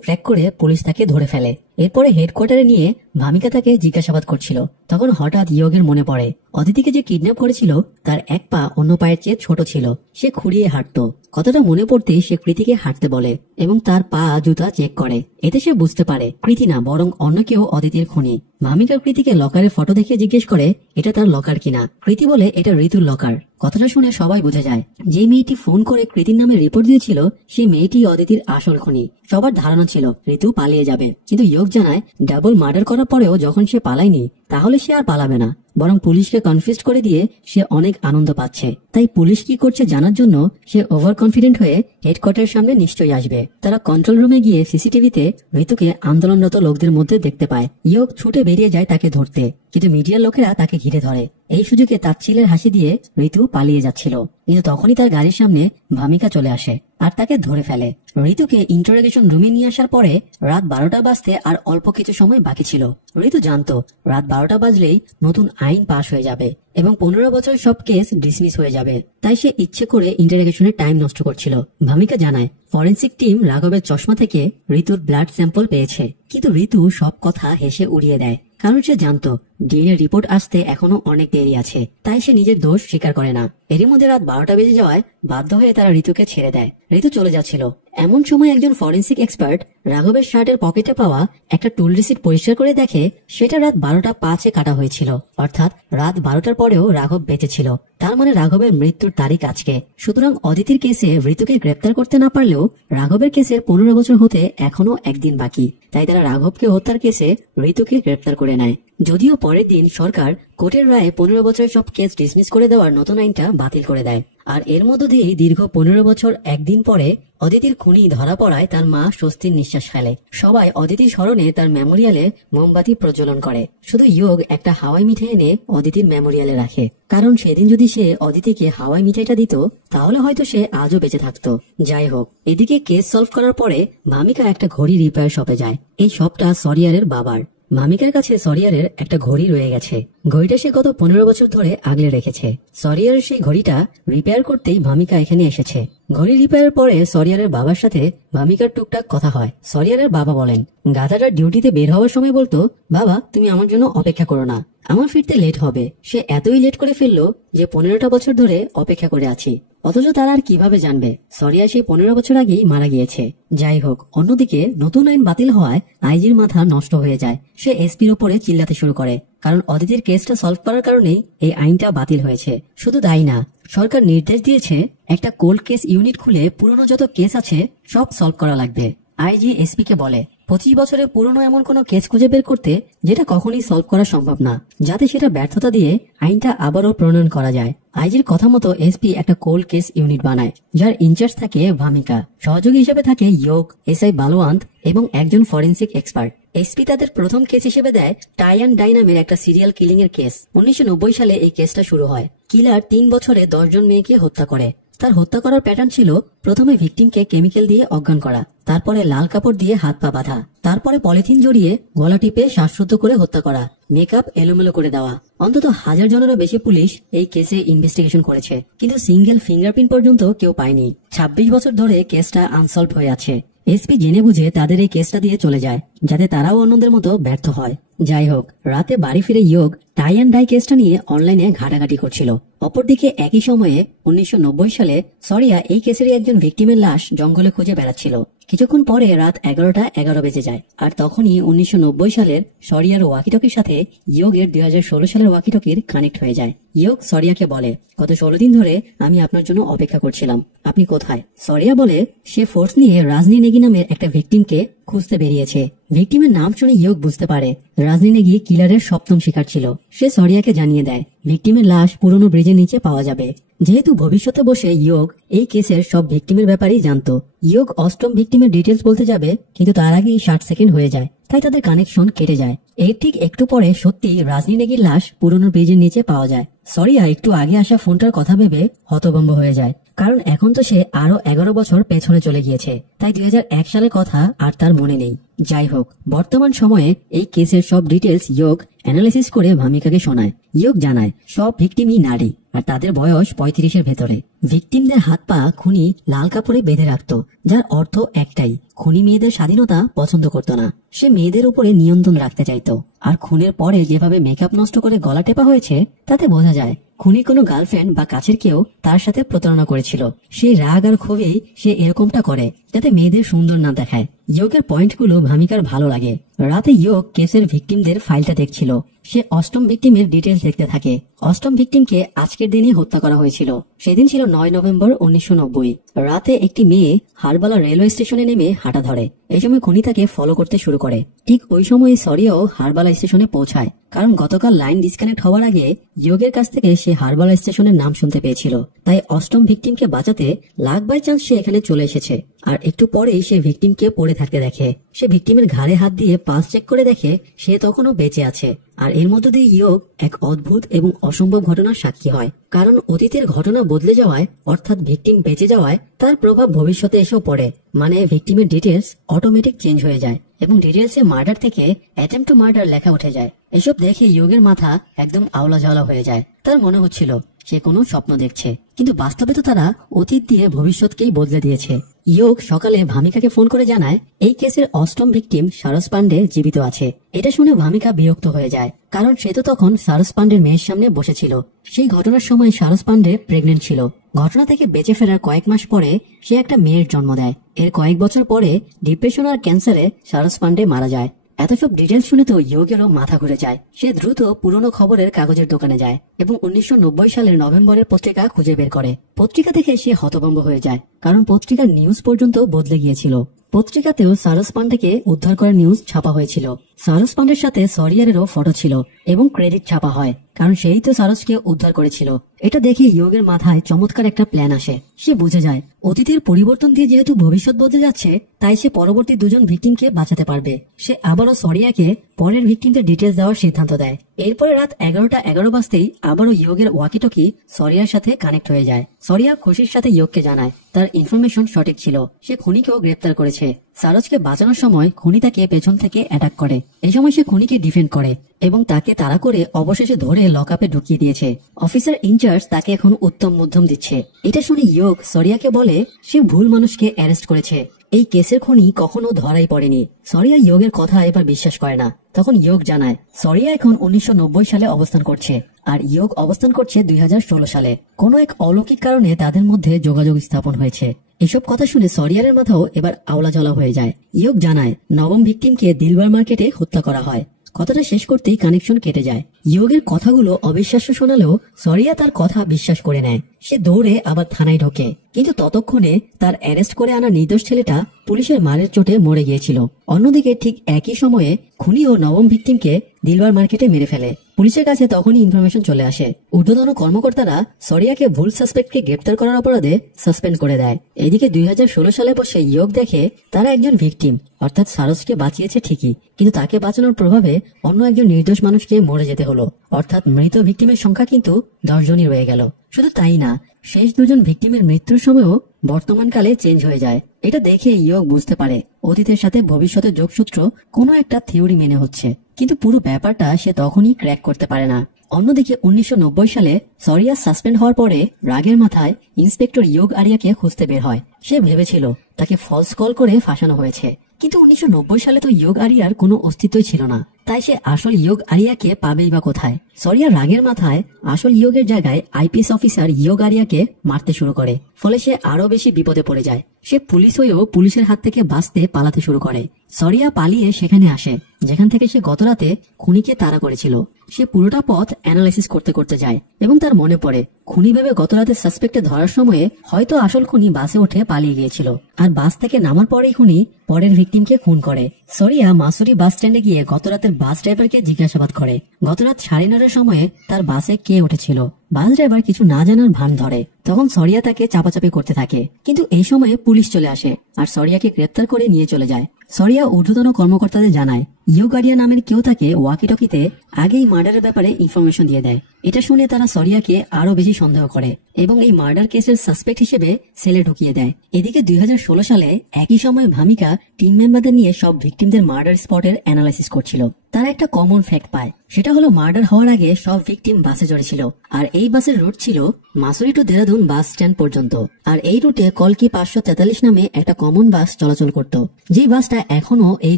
ট্র্যাক করে পুলিশ তাকে ধরে ফেলে। এরপরে হেডকোয়ার্টারে নিয়ে ভামিকা তাকে জিজ্ঞাসাবাদ করছিল। তখন হঠাৎ ইয়োগের মনে পড়ে অদিতিকে যে কিডন্যাপ করেছিল তার এক পা অন্য পায়ের চেয়ে ছোট ছিল, সে খুঁড়িয়ে হাঁটতো। কথাটা মনে পড়তেই সে কৃতিকে হাঁটতে বলে এবং তার পা জুতা চেক করে। এতে সে বুঝতে পারে কৃতি না, বরং অন্য কেউ অদিতির খুনি। ভামিকা কৃতিকে লকারের ফটো দেখে জিজ্ঞেস করে এটা তার লকার কিনা। কৃতি বলে এটা ঋতুর লকার। কথাটা শুনে সবাই বুঝে যায় যে মেয়েটি ফোন করে কৃতির নামে রিপোর্ট দিয়েছিল সেই মেয়েটি অদিতির আসল খুনি। সবার ধারণা ছিল ঋতু পালিয়ে যাবে, কিন্তু ইয়োগ জানায় ডাবল মার্ডার করার পরেও যখন সে পালায়নি তাহলে সে আর পালাবে না, বরং পুলিশকে কনফিউজ করে দিয়ে সে অনেক আনন্দ পাচ্ছে। তাই পুলিশ কি করছে জানার জন্য সে ওভার কনফিডেন্ট হয়ে হেডকোয়ার্টারের সামনে নিশ্চয়ই আসবে। তারা কন্ট্রোল রুমে গিয়ে সিসিটিভিতে ঋতুকে আন্দোলনরত লোকদের মধ্যে দেখতে পায়। ইয়োগ ছুটে বেরিয়ে যায় তাকে ধরতে, কিন্তু মিডিয়ার লোকেরা তাকে ঘিরে ধরে। এই সুযোগে তাচ্ছিলের হাসি দিয়ে ঋতু পালিয়ে যাচ্ছিল, কিন্তু তখনই তার গাড়ির সামনে ভামিকা চলে আসে আর তাকে ধরে ফেলে। ঋতুকে ইন্টারোগেশন রুমে নিয়ে আসার পরে রাত 12টা বাজতে আর অল্প কিছু সময় বাকি ছিল। ঋতু জানতো রাত 12টা বাজলেই নতুন আইন পাশ হয়ে যাবে এবং 15 বছর সব কেস ডিসমিস হয়ে যাবে। তাই সে ইচ্ছে করে ইন্টারোগেশনের টাইম নষ্ট করছিল। ভামিকা জানায় ফরেন্সিক টিম রাঘবের চশমা থেকে ঋতুর ব্লাড স্যাম্পল পেয়েছে, কিন্তু ঋতু সব কথা হেসে উড়িয়ে দেয়, কারণ সে জানতো ডিএনএ রিপোর্ট আসতে এখনো অনেক দেরি আছে। তাই সে নিজের দোষ স্বীকার করে না। এরই মধ্যে রাত 12টা বেজে যাওয়ায় বাধ্য হয়ে তারা ঋতুকে ছেড়ে দেয়। ঋতু চলে যাচ্ছিল, এমন সময় একজন ফরেন্সিক এক্সপার্ট রাঘবের শার্টের পকেটে পাওয়া একটা টুল রিসিট পরিষ্কার করে দেখে সেটা রাত 12টা 5-এ কাটা হয়েছিল, অর্থাৎ রাত 12টার পরেও রাঘব বেঁচে ছিল। তার মানে রাঘবের মৃত্যুর তারিখ আজকে। সুতরাং অদিতির কেসে ঋতুকে গ্রেপ্তার করতে না পারলেও রাঘবের কেসের 15 বছর হতে এখনো একদিন বাকি। তাই তারা রাঘবকে হত্যার কেসে ঋতুকে গ্রেপ্তার করে নেয়। যদিও পরের দিন সরকার কোর্টের রায়ে 15 বছরের সব কেস ডিসমিস করে দেওয়ার নতুন আইনটা বাতিল করে দেয়। আর এর মধ্য দিয়েই দীর্ঘ 15 বছর একদিন পরে অদিতির খুনি ধরা পড়ায় তার মা স্বস্তির নিঃশ্বাস ফেলে। সবাই অদিতির স্মরণে তার মেমোরিয়ালে মোমবাতি প্রজ্বলন করে। শুধু ইয়োগ একটা হাওয়াই মিঠাই এনে অদিতির মেমোরিয়ালে রাখে, কারণ সেদিন যদি সে অদিতিকে হাওয়াই মিঠাইটা দিত তাহলে হয়তো সে আজও বেঁচে থাকতো। যাই হোক, এদিকে কেস সলভ করার পরে ভামিকা একটা ঘড়ি রিপেয়ার শপে যায়। এই শপটা সরিয়ারের বাবার। ভামিকার কাছে সরিয়ারের একটা ঘড়ি রয়ে গেছে। ঘড়িটা সে গত 15 বছর ধরে আগলে রেখেছে। সরিয়ারের সেই ঘড়িটা রিপেয়ার করতেই ভামিকা এখানে এসেছে। ঘড়ি রিপেয়ারের পরে সরিয়ারের বাবার সাথে ভামিকার টুকটাক কথা হয়। সরিয়ারের বাবা বলেন গাধাটার ডিউটিতে বের হওয়ার সময় বলতো, বাবা তুমি আমার জন্য অপেক্ষা করো না, আমার ফিরতে লেট হবে। সে এতই লেট করে ফেললো যে 15টা বছর ধরে অপেক্ষা করে আছি। অথচ তারা আর কিভাবে জানবে সরিয়া সেই 15 বছর আগেই মারা গিয়েছে। যাই হোক, অন্যদিকে নতুন আইন বাতিল হওয়ায় আইজির মাথা নষ্ট হয়ে যায়। সে এসপির ওপরে চিল্লাতে শুরু করে, কারণ অদিতির কেসটা সলভ করার কারণেই এই আইনটা বাতিল হয়েছে। শুধু তাই না, সরকার নির্দেশ দিয়েছে একটা কোল্ড কেস ইউনিট খুলে পুরনো যত কেস আছে সব সলভ করা লাগবে। আইজি এসপি কে বলে 25 বছরের পুরনো এমন কোনো কেস খুঁজে বের করতে যেটা কখনোই সলভ করা সম্ভব না, যাতে সেটা ব্যর্থতা দিয়ে আইনটা আবারও প্রণয়ন করা যায়। আইজির কথা মতো এসপি একটা কোল্ড কেস ইউনিট বানায়, যার ইনচার্জ থাকে ভামিকা। সহযোগী হিসেবে থাকে ইয়োগ, এসআই বালওয়ান্ত এবং একজন ফরেন্সিক এক্সপার্ট। এসপি তাদের প্রথম কেস হিসেবে দেয় টাই অ্যান্ড ডাই নামের একটা সিরিয়াল কিলিং এর কেস। 1990 সালে এই কেসটা শুরু হয়। কিলার 3 বছরে 10 জন মেয়েকে হত্যা করে। তার হত্যা করার প্যাটার্ন ছিল প্রথমে ভিকটিমকে কেমিক্যাল দিয়ে অজ্ঞান করা, তারপরে লাল কাপড় দিয়ে হাত পা বাঁধা, তারপরে পলিথিন জড়িয়ে গলা টিপে শ্বাসরুদ্ধ করে হত্যা করা, মেকআপ এলোমেলো করে দেওয়া। অন্তত 1000 জনেরও বেশি পুলিশ এই কেসে ইনভেস্টিগেশন করেছে, কিন্তু সিঙ্গেল ফিঙ্গারপ্রিন্ট পর্যন্ত কেউ পায়নি। 26 বছর ধরে কেসটা আনসলভ হয়ে আছে। এসপি জেনে বুঝে তাদের এই কেসটা দিয়ে চলে যায়, যাতে তারাও অন্যদের মতো ব্যর্থ হয়। যাই হোক, রাতে বাড়ি ফিরে ইয়োগ টাই অ্যান্ড ডাই কেসটা নিয়ে অনলাইনে ঘাটাঘাটি করছিল। অপরদিকে একই সময়ে 1990 সালে সরিয়া এই কেসেরই একজন ভিকটিমের লাশ জঙ্গলে খুঁজে বেড়াচ্ছিল। কিছুক্ষণ পরে রাত 11টা 11 বেজে যায়, আর তখনই 1990 সালের সরিয়ার ওয়াকিটকির সাথে ইয়োগের 2016 সালের ওয়াকিটকির কানেক্ট হয়ে যায়। ইয়োগ সরিয়াকে বলে, গত 16 দিন ধরে আমি আপনার জন্য অপেক্ষা করছিলাম, আপনি কোথায়? সরিয়া বলে সে ফোর্স নিয়ে রাজনী নেগি নামের একটা ভিকটিমকে খুঁজতে বেরিয়েছে। ভিকটিমের নাম শুনে ইয়োগ বুঝতে পারে রাজনী নেগি কিলারের 7ম শিকার ছিল। সে সরিয়াকে জানিয়ে দেয় ভিকটিমের লাশ পুরনো ব্রিজের নিচে পাওয়া যাবে। যেহেতু ভবিষ্যতে বসে ইয়োগ এই কেসের সব ভিকটিমের ব্যাপারেই জানতো, ইয়োগ 8ম ভিকটিমের ডিটেলস বলতে যাবে, কিন্তু তার আগেই 60 সেকেন্ড হয়ে যায়। তাই তাদের কানেকশন কেটে যায়। এর ঠিক একটু পরে সত্যি রাজনী নেগির লাশ পুরনো ব্রিজের নিচে পাওয়া যায়। সরিয়া একটু আগে আসা ফোনটার কথা ভেবে হতভম্ব হয়ে যায়। কারণ এখন তো সে আরো 11 বছর পেছনে চলে গিয়েছে, তাই 2001 সালের কথা আর তার মনে নেই। যাই হোক, বর্তমান সময়ে এই কেসের সব ডিটেলস ইয়োগ অ্যানালিসিস করে ভামিকাকে শোনায়। ইয়োগ জানায় সব ভিকটিমই নারী আর তাদের বয়স 35-এর ভেতরে। ভিকটিমদের হাত পা খুনি লাল কাপড়ে বেঁধে রাখত, যার অর্থ একটাই, খুনি মেয়েদের স্বাধীনতা পছন্দ করত না। সে মেয়েদের উপরে নিয়ন্ত্রণ রাখতে চাইত। আর খুনের পরে যেভাবে মেকআপ নষ্ট করে গলা টেপা হয়েছে তাতে বোঝা যায় খুনি কোনো গার্লফ্রেন্ড বা কাছের কেউ তার সাথে প্রতারণা করেছিল। সেই রাগ আর ক্ষোভেই সে এরকমটা করে যাতে মেয়েদের সুন্দর না দেখায়। ইয়োগের পয়েন্টগুলো ভামিকার ভালো লাগে। রাতে ইয়োগ কেসের ভিকটিমদের ফাইলটা দেখছিল। সে অষ্টম ভিকটিমের ডিটেলস দেখতে থাকে। অষ্টম ভিকটিমকে আজকের দিনই হত্যা করা হয়েছিল। সেদিন ছিল 9 নভেম্বর 1990। রাতে একটি মেয়ে হারবালা রেলওয়ে স্টেশনে নেমে হাঁটা ধরে। এই সময় খুনি তাকে ফলো করতে শুরু করে। ঠিক ওই সময় সরিয়াও হারবালা স্টেশনে পৌঁছায়, কারণ গতকাল লাইন ডিসকানেক্ট হওয়ার আগে ইয়োগের কাছ থেকে সে হারবালা স্টেশনের নাম শুনতে পেয়েছিল। তাই অষ্টম ভিকটিমকে বাঁচাতে লাখ বাই চান্স সে এখানে চলে এসেছে। আর একটু পরেই সে ভিকটিমকে পড়ে থাকতে দেখে। সে ভিকটিমের ঘাড়ে হাত দিয়ে পালস চেক করে দেখে সে তখনও বেঁচে আছে। আর এর মধ্য দিয়ে ইয়োগ এক অদ্ভুত এবং অসম্ভব ঘটনার সাক্ষী হয়। কারণ অতীতের ঘটনা বদলে যাওয়ায়, অর্থাৎ ভিকটিম বেঁচে যাওয়ায় তার প্রভাব ভবিষ্যতে এসেও পড়ে। মানে ভিকটিমের ডিটেলস অটোমেটিক চেঞ্জ হয়ে যায় এবং ডিটেলসে মার্ডার থেকে অ্যাটেম্পট টু মার্ডার লেখা উঠে যায়। এসব দেখে ইয়োগের মাথা একদম আওলা ঝাওলা হয়ে যায়। তার মনে হচ্ছিল সে কোনো স্বপ্ন দেখছে, কিন্তু বাস্তবে তো তারা অতীত দিয়ে ভবিষ্যৎকেই বদলে দিয়েছে। ইয়োগ সকালে ভামিকাকে ফোন করে জানায় এই কেসের অষ্টম ভিকটিম সারস পান্ডে জীবিত আছে। এটা শুনে ভামিকা বিরক্ত হয়ে যায়, কারণ সে তো তখন সারস পান্ডের মেয়ের সামনে বসেছিল। সেই ঘটনার সময় সারস পান্ডে প্রেগনেন্ট ছিল। ঘটনা থেকে বেঁচে ফেরার কয়েক মাস পরে সে একটা মেয়ের জন্ম দেয়। এর কয়েক বছর পরে ডিপ্রেশন আর ক্যান্সারে সারস পান্ডে মারা যায়। এত সব ডিটেলস শুনে তো ইয়োগেরও মাথা ঘুরে যায়। সে দ্রুত পুরনো খবরের কাগজের দোকানে যায় এবং 1990 সালের নভেম্বরের পত্রিকা খুঁজে বের করে। পত্রিকা দেখে সে হতভম্ব হয়ে যায়, কারণ পত্রিকার নিউজ পর্যন্ত বদলে গিয়েছিল। পত্রিকাতেও সারস পান্ডেকে উদ্ধার করার নিউজ ছাপা হয়েছিল। সারস পান্ডের সাথে সরিয়ারেরও ফটো ছিল এবং ক্রেডিট ছাপা হয়, কারণ সেই তো সারসকে উদ্ধার করেছিল। এটা দেখে ইয়োগের মাথায় চমৎকার একটা প্ল্যান আসে। সে বুঝে যায় অতীতের পরিবর্তন দিয়ে যেহেতু ভবিষ্যৎ বদলে যাচ্ছে, তাই সে পরবর্তী দুজন ভিকটিমকে বাঁচাতে পারবে। সে আবারও সরিয়াকে পরের ভিকটিমদের ডিটেলস দেওয়ার সিদ্ধান্ত দেয়। এরপরে রাত 11টা 11 বাজতেই আবারও ইয়োগের ওয়াকিটকি সরিয়ার সাথে কানেক্ট হয়ে যায়। সরিয়া খুশির সাথে ইয়োগকে জানায় তার ইনফরমেশন সঠিক ছিল, সে খুনিকেও গ্রেপ্তার করেছে। সারসকে বাঁচানোর সময় খুনি তাকে পেছন থেকে অ্যাটাক করে। এই সময় সে খুনিকে ডিফেন্ড করে এবং তাকে তাড়া করে অবশেষে ধরে লকআপে ঢুকিয়ে দিয়েছে। অফিসার ইনচার্জ তাকে এখন উত্তম মধ্যম দিচ্ছে। এটা শুনে ইয়োগ সরিয়াকে বলে সে ভুল মানুষকে অ্যারেস্ট করেছে। এই কেসের খুনি কখনো ধরাই পড়েনি। সরিয়া ইয়োগের কথা এবার বিশ্বাস করে না। তখন ইয়োগ জানায় সরিয়া এখন 1990 সালে অবস্থান করছে আর ইয়োগ অবস্থান করছে 2016 সালে। কোনো এক অলৌকিক কারণে তাদের মধ্যে যোগাযোগ স্থাপন হয়েছে। এসব কথা শুনে সরিয়ারের মাথাও এবার আওলা জ্বলা হয়ে যায়। ইয়োগ জানায় নবম ভিকটিমকে দিলবার মার্কেটে হত্যা করা হয়। কথাটা শেষ করতেই কানেকশন কেটে যায়। ইয়োগের কথাগুলো অবিশ্বাস্য শোনালেও সরিয়া তার কথা বিশ্বাস করে নেয়। সে দৌড়ে আবার থানায় ঢোকে, কিন্তু ততক্ষণে তার অ্যারেস্ট করে আনা নির্দোষ ছেলেটা পুলিশের মারের চোটে মরে গিয়েছিল। অন্যদিকে ঠিক একই সময়ে খুনিও নবম ভিকটিমকে দিলবার মার্কেটে মেরে ফেলে। পুলিশের কাছে তখনই ইনফরমেশন চলে আসে। ঊর্ধ্বতন কর্মকর্তারা সরিয়াকে ভুল সাসপেক্টকে গ্রেপ্তার করার অপরাধে সাসপেন্ড করে দেয়। এদিকে 2016 সালে বসে ইয়োগ দেখে তারা একজন ভিকটিম, অর্থাৎ সারসকে বাঁচিয়েছে ঠিকই, কিন্তু তাকে বাঁচানোর প্রভাবে অন্য একজন নির্দোষ মানুষকে মরে যেতে হলো। অর্থাৎ মৃত ভিকটিমের সংখ্যা কিন্তু 10 জনই রয়ে গেল। শুধু তাই না, শেষ দুজন ভিকটিমের মৃত্যুর সময়ও বর্তমানকালে চেঞ্জ হয়ে যায়। এটা দেখে ইয়োগ বুঝতে পারে অতীতের সাথে ভবিষ্যতের যোগসূত্র কোনো একটা থিওরি মেনে হচ্ছে, কিন্তু পুরো ব্যাপারটা সে তখনই ক্র্যাক করতে পারে না। অন্যদিকে 1990 সালে সরিয়া সাসপেন্ড হওয়ার পরে রাগের মাথায় ইন্সপেক্টর ইয়োগ আরিয়াকে খুঁজতে বের হয়। সে ভেবেছিল তাকে ফলস কল করে ফাঁসানো হয়েছে, কিন্তু 1990 সালে তো ইয়োগ আরিয়ার কোনো অস্তিত্বই ছিল না। তাই সে আসল ইয়োগ আরিয়াকে পাবেই বা কোথায়? সরিয়া রাগের মাথায় আসল ইয়োগের জায়গায় আইপিএস অফিসার ইয়োগ আরিয়াকে মারতে শুরু করে। ফলে সে আরো বেশি বিপদে পড়ে যায়। সে পুলিশ হয়েও পুলিশের হাত থেকে বাঁচতে পালাতে শুরু করে। সরিয়া পালিয়ে সেখানে আসে যেখান থেকে সে গতরাতে খুনিকে তাড়া করেছিল। সে পুরোটা পথ অ্যানালাইসিস করতে করতে যায় এবং তার মনে পড়ে খুনি ভেবে গতরাতে সাসপেক্টে ধরার সময়ে হয়তো আসল খুনি বাসে উঠে পালিয়ে গিয়েছিল, আর বাস থেকে নামার পরেই খুনি পরের ভিকটিমকে খুন করে। সরিয়া মাসুরি বাস স্ট্যান্ডে গিয়ে গতরাতের বাস ড্রাইভারকে জিজ্ঞাসাবাদ করে গতরাত 9:30 সময়ে তার বাসে কে উঠেছিল। বাস ড্রাইভার কিছু না জানার ভান ধরে। তখন সরিয়া তাকে চাপাচাপি করতে থাকে, কিন্তু এই সময়ে পুলিশ চলে আসে আর সরিয়াকে গ্রেপ্তার করে নিয়ে চলে যায়। সরিয়া ঊর্ধ্বতন কর্মকর্তাদের জানায় ইয়ো গার্ডিয়া নামের কেউ তাকে ওয়াকিটকিতে আগেই মার্ডারের ব্যাপারে ইনফরমেশন দিয়ে দেয়। এটা শুনে তারা সরিয়াকে আরো বেশি সন্দেহ করে এবং এই মার্ডার কেসের সাসপেক্ট হিসেবে সেলে ঢুকিয়ে দেয়। এদিকে 2016 সালে একই সময় ভামিকা টিম মেম্বারদের নিয়ে সব ভিকটিমদের মার্ডার স্পটের অ্যানালাইসিস করছিল। তারা একটা কমন ফ্যাক্ট পায়, সেটা হলো মার্ডার হওয়ার আগে সব ভিকটিম বাসে চড়েছিল আর এই বাসের রুট ছিল মাসুরি টু দেরাদুন বাস স্ট্যান্ড পর্যন্ত। আর এই রুটে কলকি 543 নামে একটা কমন বাস চলাচল করত, যে বাসটা এখনো এই